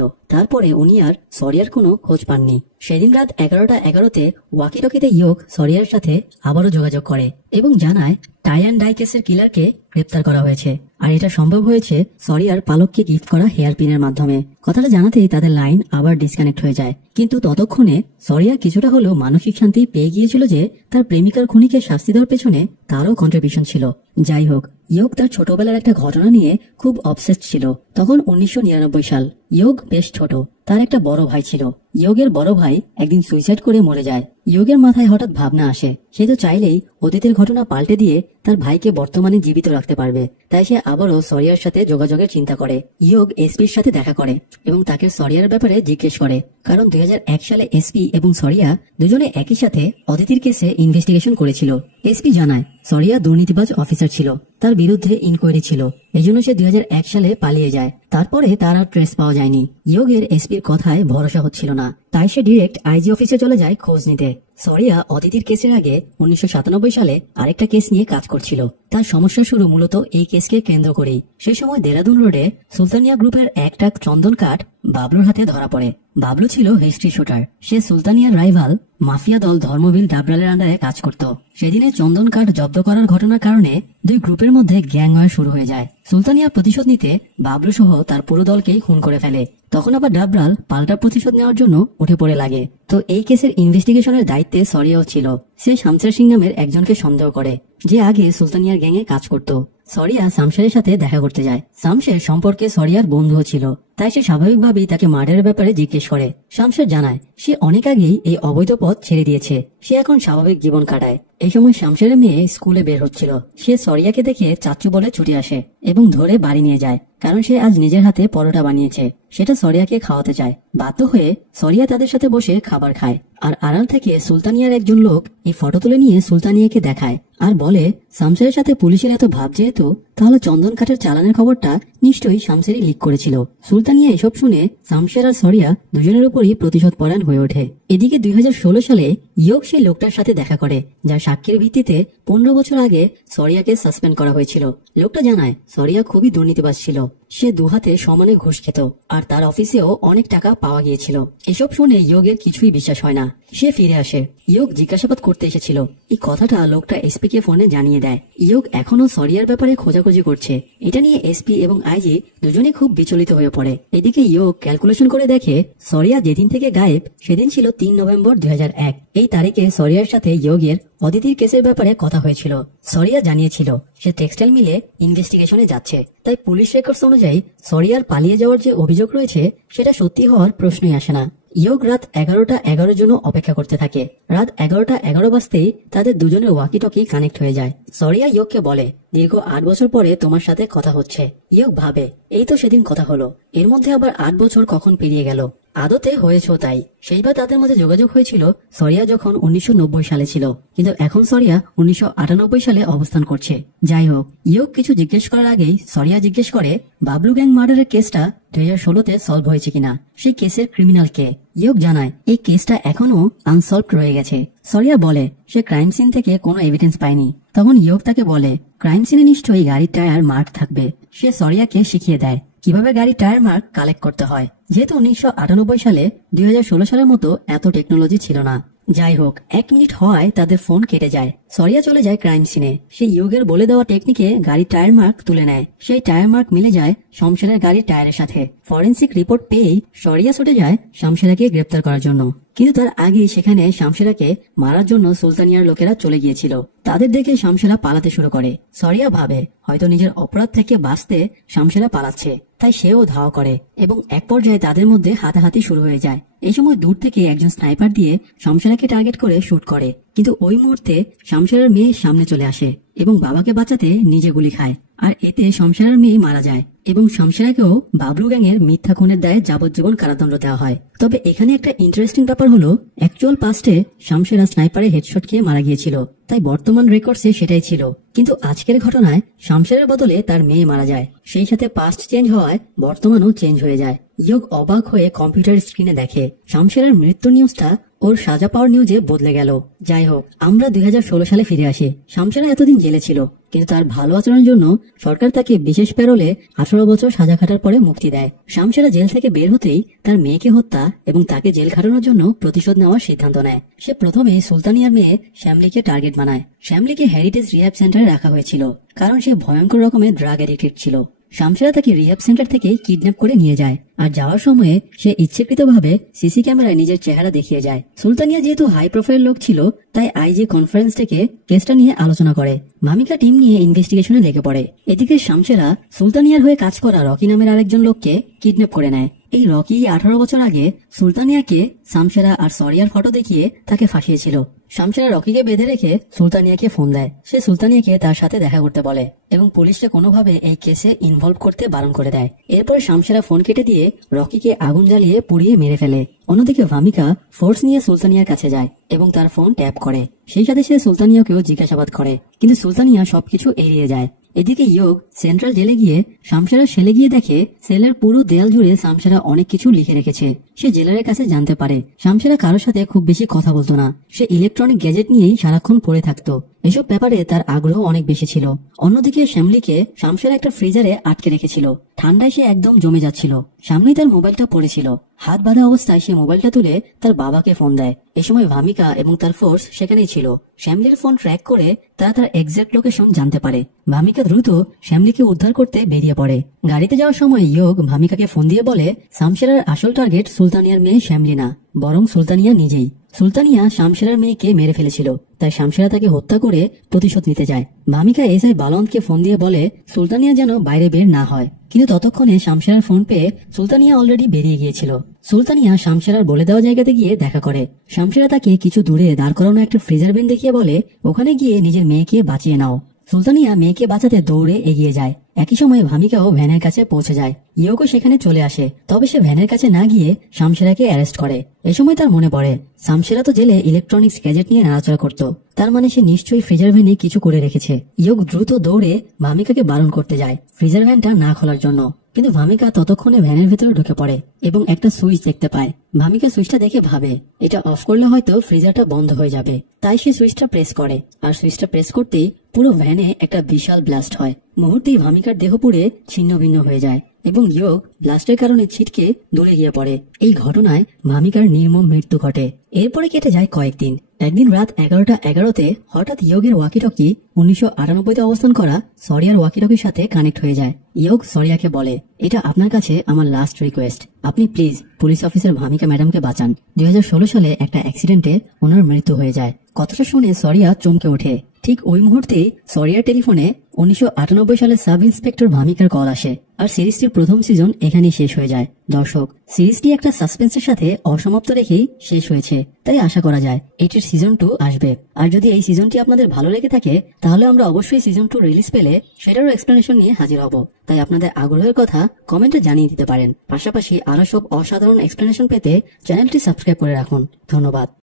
তারপরে উনি আর সরিয়ার কোনো খোঁজ পাননি। সেদিন রাত 11:11 ওয়াকিটকিতে ইয়োগ সরিয়ার সাথে আবারও যোগাযোগ করে এবং জানায় টাই অ্যান্ড ডাই কেসের কিলারকে গ্রেপ্তার করা হয়েছে। আর এটা সম্ভব হয়েছে সরিয়ার পালককে গিফট করা হেয়ার পিনের মাধ্যমে। কথাটা জানাতেই তাদের লাইন আবার ডিসকানেক্ট হয়ে যায়। কিন্তু ততক্ষণে সরিয়া কিছুটা হলেও মানসিক শান্তি পেয়ে গিয়েছিল যে তার প্রেমিকার খুনিকে শাস্তি দেওয়ার পেছনে তারও কন্ট্রিবিউশন ছিল। যাই হোক, ইয়োগ তার ছোটবেলার একটা ঘটনা নিয়ে খুব অবসেসড ছিল। তখন 1999 সাল। ইয়োগ বেশ ছোট, তার একটা বড় ভাই ছিল। ইয়োগের বড় ভাই একদিন সুইসাইড করে মরে যায়। ইয়োগের মাথায় হঠাৎ ভাবনা আসে সে তো চাইলেই অতীতের ঘটনা পাল্টে দিয়ে তার ভাইকে বর্তমানে জীবিত রাখতে পারবে। তাই সে আবারও সরিয়ার সাথে যোগাযোগের চিন্তা করে। ইয়োগ এসপির সাথে দেখা করে এবং তাকে সরিয়ার ব্যাপারে জিজ্ঞেস করে, কারণ 2001 সালে এসপি এবং সরিয়া দুজনে একই সাথে অদিতির কেসে ইনভেস্টিগেশন করেছিল। এসপি জানায় সরিয়া দুর্নীতিবাজ অফিসার ছিল, তার বিরুদ্ধে ইনকোয়ারি ছিল, এজন্য সে 2001 সালে পালিয়ে যায়। তারপরে তার আর ট্রেস পাওয়া যায়নি। ইয়োগের এসপির কথায় ভরসা হচ্ছিল না, তাই সে ডিরেক্ট আইজি অফিসে চলে যায় খোঁজ নিতে। সরিয়া অদিতির কেসের আগে 1997 সালে আরেকটা কেস নিয়ে কাজ করছিল। তার সমস্যা শুরু মূলত এই কেসকে কেন্দ্র করেই। সেই সময় দেরাদুন রোডে সুলতানিয়া গ্রুপের এক ট্রাক চন্দন কাঠ বাবলুর হাতে ধরা পড়ে। বাবলু ছিল হিস্ট্রি শুটার। সে সুলতানিয়ার রাইভাল মাফিয়া দল ধর্মবীর ডাবরালের আন্ডারে কাজ করত। সেদিনে চন্দন কাঠ জব্দ করার ঘটনার কারণে দুই গ্রুপের মধ্যে গ্যাং ওয়ার শুরু হয়ে যায়। সুলতানিয়া প্রতিশোধ নিতে বাবলু সহ তার পুরো দলকেই খুন করে ফেলে। তখন আবার ডাবরাল পাল্টা প্রতিশোধ নেওয়ার জন্য উঠে পড়ে লাগে। তো এই কেসের ইনভেস্টিগেশনের দায়িত্বে সরিয়াও ছিল। সে শামশের সিং নামের একজনকে সন্দেহ করে যে আগে সুলতানিয়ার গ্যাংয়ে কাজ করত। সরিয়া শামশেরের সাথে দেখা করতে যায়। শামশের সম্পর্কে সরিয়ার বন্ধুও ছিল, তাই সে স্বাভাবিকভাবেই তাকে মার্ডারের ব্যাপারে জিজ্ঞেস করে। শামশের জানায় সে অনেক আগেই এই অবৈধ পথ ছেড়ে দিয়েছে, সে এখন স্বাভাবিক জীবন কাটায়। এই সময় শামশেরের মেয়ে স্কুলে বের হচ্ছিল। সে সরিয়াকে দেখে চাচু বলে ছুটে আসে এবং ধরে বাড়ি নিয়ে যায়, কারণ সে আজ নিজের হাতে পরোটা বানিয়েছে। সেটা সরিয়াকে খাওয়াতে চায়। বাধ্য হয়ে সরিয়া তাদের সাথে বসে খাবার খায়। আর আড়াল থেকে সুলতানিয়ার একজন লোক এই ফটো তুলে নিয়ে সুলতানিয়াকে দেখায় আর বলে শামশেরের সাথে পুলিশের এত ভাব যেহেতু, তাহলে চন্দন কাঠের চালানের খবরটা নিশ্চয়ই শামশেরই লিক করেছিল। সুলতানিয়া এসব শুনে শামশের আর সরিয়া দুজনের উপরই প্রতিশোধ পরায়ণ হয়ে ওঠে। এদিকে 2016 সালে ইয়োগ সেই লোকটার সাথে দেখা করে যার সাক্ষীর ভিত্তিতে 15 বছর আগে সরিয়াকে সাসপেন্ড করা হয়েছিল। লোকটা জানায় সরিয়া খুবই দুর্নীতিবাজ ছিল। সে দুহাতে সমানে ঘুষ খেত আর তার অফিসেও অনেক টাকা পাওয়া গিয়েছিল। এসব শুনে ইয়োগের কিছুই বিশ্বাস হয় না। সে ফিরে আসে। ইয়োগ জিজ্ঞাসাবাদ করতে এসেছিল। এই কথাটা লোকটা এসপি কে ফোনে জানিয়ে দেয়। ইয়োগ এখনো সরিয়ার ব্যাপারে খোঁজাখুঁজি করছে। এটা নিয়ে এসপি এবং আইজি দুজনে খুব বিচলিত হয়ে পড়ে। এদিকে ইয়োগ ক্যালকুলেশন করে দেখে সরিয়া যেদিন থেকে গায়েব সেদিন ছিল 3 নভেম্বর 2001। এই তারিখে সরিয়ার সাথে ইয়োগের অদিতির কেসের ব্যাপারে কথা হয়েছিল। সরিয়া জানিয়েছিল সে টেক্সটাইল মিলে ইনভেস্টিগেশনে যাচ্ছে। তাই পুলিশ রেকর্ডস অনুযায়ী সরিয়ার পালিয়ে যাওয়ার যে অভিযোগ রয়েছে সেটা সত্যি হওয়ার প্রশ্নই আসে না। ইয়োগ রাত 11:11 জন্য অপেক্ষা করতে থাকে। রাত 11:11 বাজতেই তাদের দুজনের ওয়াকিটকি কানেক্ট হয়ে যায়। সরিয়া ইয়োগকে বলে দীর্ঘ 8 বছর পরে তোমার সাথে কথা হচ্ছে। ইয়োগ ভাবে এই তো সেদিন কথা হলো, এর মধ্যে আবার 8 বছর কখন পেরিয়ে গেল। আদতে হয়েছে তাই। সেইবার তাদের মধ্যে যোগাযোগ হয়েছিল সরিয়া যখন 1990 সালে ছিল, কিন্তু এখন সরিয়া 1998 সালে অবস্থান করছে। যাই হোক, ইয়োগ কিছু জিজ্ঞেস করার আগেই সরিয়া জিজ্ঞেস করে বাবলু গ্যাং মার্ডারের কেসটা 2016-তে সলভ হয়েছে কিনা, সেই কেসের ক্রিমিনাল কে। ইয়োগ জানায় এই কেসটা এখনো আনসলভড রয়ে গেছে। সরিয়া বলে সে ক্রাইম সিন থেকে কোনো এভিডেন্স পায়নি। তখন ইয়োগ তাকে বলে ক্রাইম সিনে নিশ্চয়ই গাড়ির টায়ার মার্ক থাকবে। সে সরিয়াকে শিখিয়ে দেয় কিভাবে গাড়ির টায়ার মার্ক কালেক্ট করতে হয়। যেহেতু 1998 সালে 2016 সালের মতো এত টেকনোলজি ছিল না, যাই হোক 1 মিনিট হওয়ায় তাদের ফোন কেটে যায়। সরিয়া চলে যায় ক্রাইম সিনে। সে ইয়োগের বলে দেওয়া টেকনিকে গাড়ির টায়ার মার্ক তুলে নেয়। সেই টায়ার মার্ক মিলে যায় শামশেরার গাড়ির টায়ারের সাথে। ফরেন্সিক রিপোর্ট পেয়েই সরিয়া ছুটে যায় শামশেরাকে গ্রেপ্তার করার জন্য। কিন্তু তার আগে সেখানে শামশেরাকে মারার জন্য সুলতানিয়ার লোকেরা চলে গিয়েছিল। তাদের দেখে শামশেরা পালাতে শুরু করে। সরিয়া ভাবে হয়তো নিজের অপরাধ থেকে বাঁচতে শামশেরা পালাচ্ছে, তাই সেও ধাওয়া করে এবং এক পর্যায়ে তাদের মধ্যে হাতাহাতি শুরু হয়ে যায়। এই সময় দূর থেকে একজন স্নাইপার দিয়ে শামশেরাকে টার্গেট করে শুট করে, কিন্তু ওই মুহূর্তে শামশেরার মেয়ে সামনে চলে আসে এবং বাবাকে বাঁচাতে নিজে গুলি খায়। আর এতে শামশেরার মেয়ে মারা যায় এবং শামশেরাকেও বাবলু গ্যাংয়ের মিথ্যা খুনের দায়ে যাবজ্জীবন কারাদণ্ড দেওয়া হয়। তবে এখানে একটা ইন্টারেস্টিং ব্যাপার হলো, অ্যাকচুয়াল পাস্টে শামশেরা স্নাইপারে হেডশট খেয়ে মারা গিয়েছিল, তাই বর্তমান রেকর্ডসে সেটাই ছিল। কিন্তু আজকের ঘটনায় শামশেরের বদলে তার মেয়ে মারা যায়, সেই সাথে পাস্ট চেঞ্জ হওয়ায় বর্তমানও চেঞ্জ হয়ে যায়। ইয়োগ অবাক হয়ে কম্পিউটার স্ক্রিনে দেখে শামশেরের মৃত্যু নিউজটা ওর সাজা পাওয়ার নিউজে বদলে গেল। যাই হোক, আমরা 2016 সালে ফিরে আসি। শামশেরা এতদিন জেলে ছিল, কিন্তু তার ভালো আচরণের জন্য সরকার তাকে বিশেষ প্যারোলে 18 বছর সাজা খাটার পরে মুক্তি দেয়। শামশেরা জেল থেকে বের হতেই তার মেয়েকে হত্যা এবং তাকে জেল খাটানোর জন্য প্রতিশোধ নেওয়ার সিদ্ধান্ত নেয়। সে প্রথমে সুলতানিয়ার মেয়ে শ্যামলিকে টার্গেট বানায়। শ্যামলিকে হেরিটেজ রিহ্যাব সেন্টারে রাখা হয়েছিল, কারণ সে ভয়ঙ্কর রকমের ড্রাগ এডিক্টেড ছিল। শামশেরা তাকে রিহ্যাব সেন্টার থেকে কিডন্যাপ করে নিয়ে যায়, আর যাওয়ার সময়ে সে ইচ্ছাকৃতভাবে সিসি ক্যামেরায় নিজের চেহারা দেখিয়ে যায়। সুলতানিয়া যেহেতু হাই প্রোফাইল লোক ছিল, তাই আইজি কনফারেন্স থেকে কেসটা নিয়ে আলোচনা করে। মামিকা টিম নিয়ে ইনভেস্টিগেশনে লেগে পড়ে। এদিকে শামশেরা সুলতানিয়ার হয়ে কাজ করা রকি নামের আরেকজন লোককে কিডন্যাপ করে নেয়। এই রকি 18 বছর আগে সুলতানিয়াকে শামশেরা আর সরিয়ার ফটো দেখিয়ে তাকে ফাঁসিয়েছিল। শামশেরা রকিকে বেঁধে রেখে সুলতানিয়াকে ফোন দেয়। সে সুলতানিয়াকে তার সাথে দেখা করতে বলে এবং পুলিশকে কোনোভাবে এই কেসে ইনভলভ করতে বারণ করে দেয়। এরপর শামশেরা ফোন কেটে দিয়ে রকিকে আগুন জ্বালিয়ে পুড়িয়ে মেরে ফেলে। অন্যদিকে ভামিকা ফোর্স নিয়ে সুলতানিয়ার কাছে যায় এবং তার ফোন ট্যাপ করে। সেই সাথে সে সুলতানিয়াকেও জিজ্ঞাসাবাদ করে, কিন্তু সুলতানিয়া সবকিছু এড়িয়ে যায়। এদিকে ইয়োগ সেন্ট্রাল জেলে গিয়ে শামশেরার সেলে গিয়ে দেখে সেলের পুরো দেয়াল জুড়ে শামশেরা অনেক কিছু লিখে রেখেছে। সে জেলারের কাছে জানতে পারে শামশেরা কারোর সাথে খুব বেশি কথা বলতো না, সে ইলেকট্রনিক গ্যাজেট নিয়েই সারাক্ষণ পড়ে থাকতো। এসব ব্যাপারে তার আগ্রহ অনেক বেশি ছিল। অন্যদিকে শ্যামলিকে শামশেরা একটা ফ্রিজারে আটকে রেখেছিল। ঠান্ডায় সে একদম জমে যাচ্ছিল। সামনেই তার মোবাইলটা পড়েছিল। হাত বাঁধা অবস্থায় সে মোবাইলটা তুলে তার বাবাকে ফোন দেয়। এ সময় ভামিকা এবং তার ফোর্স সেখানেই ছিল। শ্যামলির ফোন ট্র্যাক করে তারা তার এক্সাক্ট লোকেশন জানতে পারে। ভামিকা দ্রুত শ্যামলিকে উদ্ধার করতে বেরিয়ে পড়ে। গাড়িতে যাওয়ার সময় ইয়োগ ভামিকাকে ফোন দিয়ে বলে শামশেরার আসল টার্গেট সুলতানিয়ার মেয়ে শ্যামলি না, বরং সুলতানিয়া নিজেই। সুলতানিয়া শামশেরার মেয়েকে মেরে ফেলেছিল, তাই শামশেরা তাকে হত্যা করে প্রতিশোধ নিতে যায়। ভামিকা এসআই বালন্তকে ফোন দিয়ে বলে সুলতানিয়া যেন বাইরে বের না হয়, কিন্তু ততক্ষণে শামশেরার ফোন পেয়ে সুলতানিয়া অলরেডি বেরিয়ে গিয়েছিল। সুলতানিয়া শামশেরার বলে দেওয়া জায়গাতে গিয়ে দেখা করে। শামশেরা তাকে কিছু দূরে দাঁড় করানো একটা ফ্রিজার ভ্যান দেখিয়ে বলে ওখানে গিয়ে নিজের মেয়েকে বাঁচিয়ে নাও। সুলতানিয়া মেয়েকে বাঁচাতে দৌড়ে এগিয়ে যায়। একই সময় ভামিকাও ভ্যানের কাছে পৌঁছে যায়। ইয়োগও সেখানে চলে আসে, তবে সে ভ্যানের কাছে না গিয়ে শামশেরাকে অ্যারেস্ট করে। এ সময় তার মনে পড়ে শামশেরা তো জেলে ইলেকট্রনিক্স গ্যাজেট নিয়ে নাড়াচড়া করত, তার মানে সে নিশ্চয়ই ফ্রিজার ভ্যানে কিছু করে রেখেছে। ইয়োগ দ্রুত দৌড়ে ভামিকাকে বারণ করতে যায় ফ্রিজার ভ্যানটা না খোলার জন্য, কিন্তু ভামিকা ততক্ষণে ভ্যানের ভেতরে ঢুকে পড়ে এবং একটা সুইচ দেখতে পায়। ভামিকা সুইচটা দেখে ভাবে এটা অফ করলে হয়তো ফ্রিজারটা বন্ধ হয়ে যাবে, তাই সে সুইচটা প্রেস করে। আর সুইচটা প্রেস করতেই পুরো ভ্যানে একটা বিশাল ব্লাস্ট হয়। মুহূর্তেই ভামিকার দেহ পুড়ে ছিন্ন ভিন্ন হয়ে যায় এবং ইয়োগ ব্লাস্টের কারণে ছিটকে দূরে গিয়ে পড়ে। এই ঘটনায় ভামিকার নির্মম মৃত্যু ঘটে। এরপরে কেটে যায় কয়েকদিন। একদিন রাত 11:11 হঠাৎ ইয়োগের ওয়াকিটকি 1998 অবস্থান করা সরিয়ার ওয়াকিটকির সাথে কানেক্ট হয়ে যায়। ইয়োগ সরিয়াকে বলে এটা আপনার কাছে আমার লাস্ট রিকোয়েস্ট, আপনি প্লিজ পুলিশ অফিসার ভামিকা ম্যাডামকে বাঁচান। 2016 সালে একটা অ্যাক্সিডেন্টে ওনার মৃত্যু হয়ে যায়। কথাটা শুনে সরিয়া চমকে ওঠে। ঠিক ওই মুহূর্তে সরিয়ার টেলিফোনে 1998 সালে সাব ইন্সপেক্টর ভামিকার কল আসে। আর সিরিজটির প্রথম সিজন এখানেই শেষ হয়ে যায়। দর্শক, সিরিজটি একটা সাসপেন্সের সাথে অসমাপ্ত রেখেই শেষ হয়েছে, তাই আশা করা যায় এটির সিজন 2 আসবে। আর যদি এই সিজনটি আপনাদের ভালো লেগে থাকে তাহলে আমরা অবশ্যই সিজন 2 রিলিজ পেলে সেটারও এক্সপ্লেনেশন নিয়ে হাজির হব। তাই আপনাদের আগ্রহের কথা কমেন্টে জানিয়ে দিতে পারেন। পাশাপাশি আরো সব অসাধারণ এক্সপ্লেনেশন পেতে চ্যানেলটি সাবস্ক্রাইব করে রাখুন। ধন্যবাদ।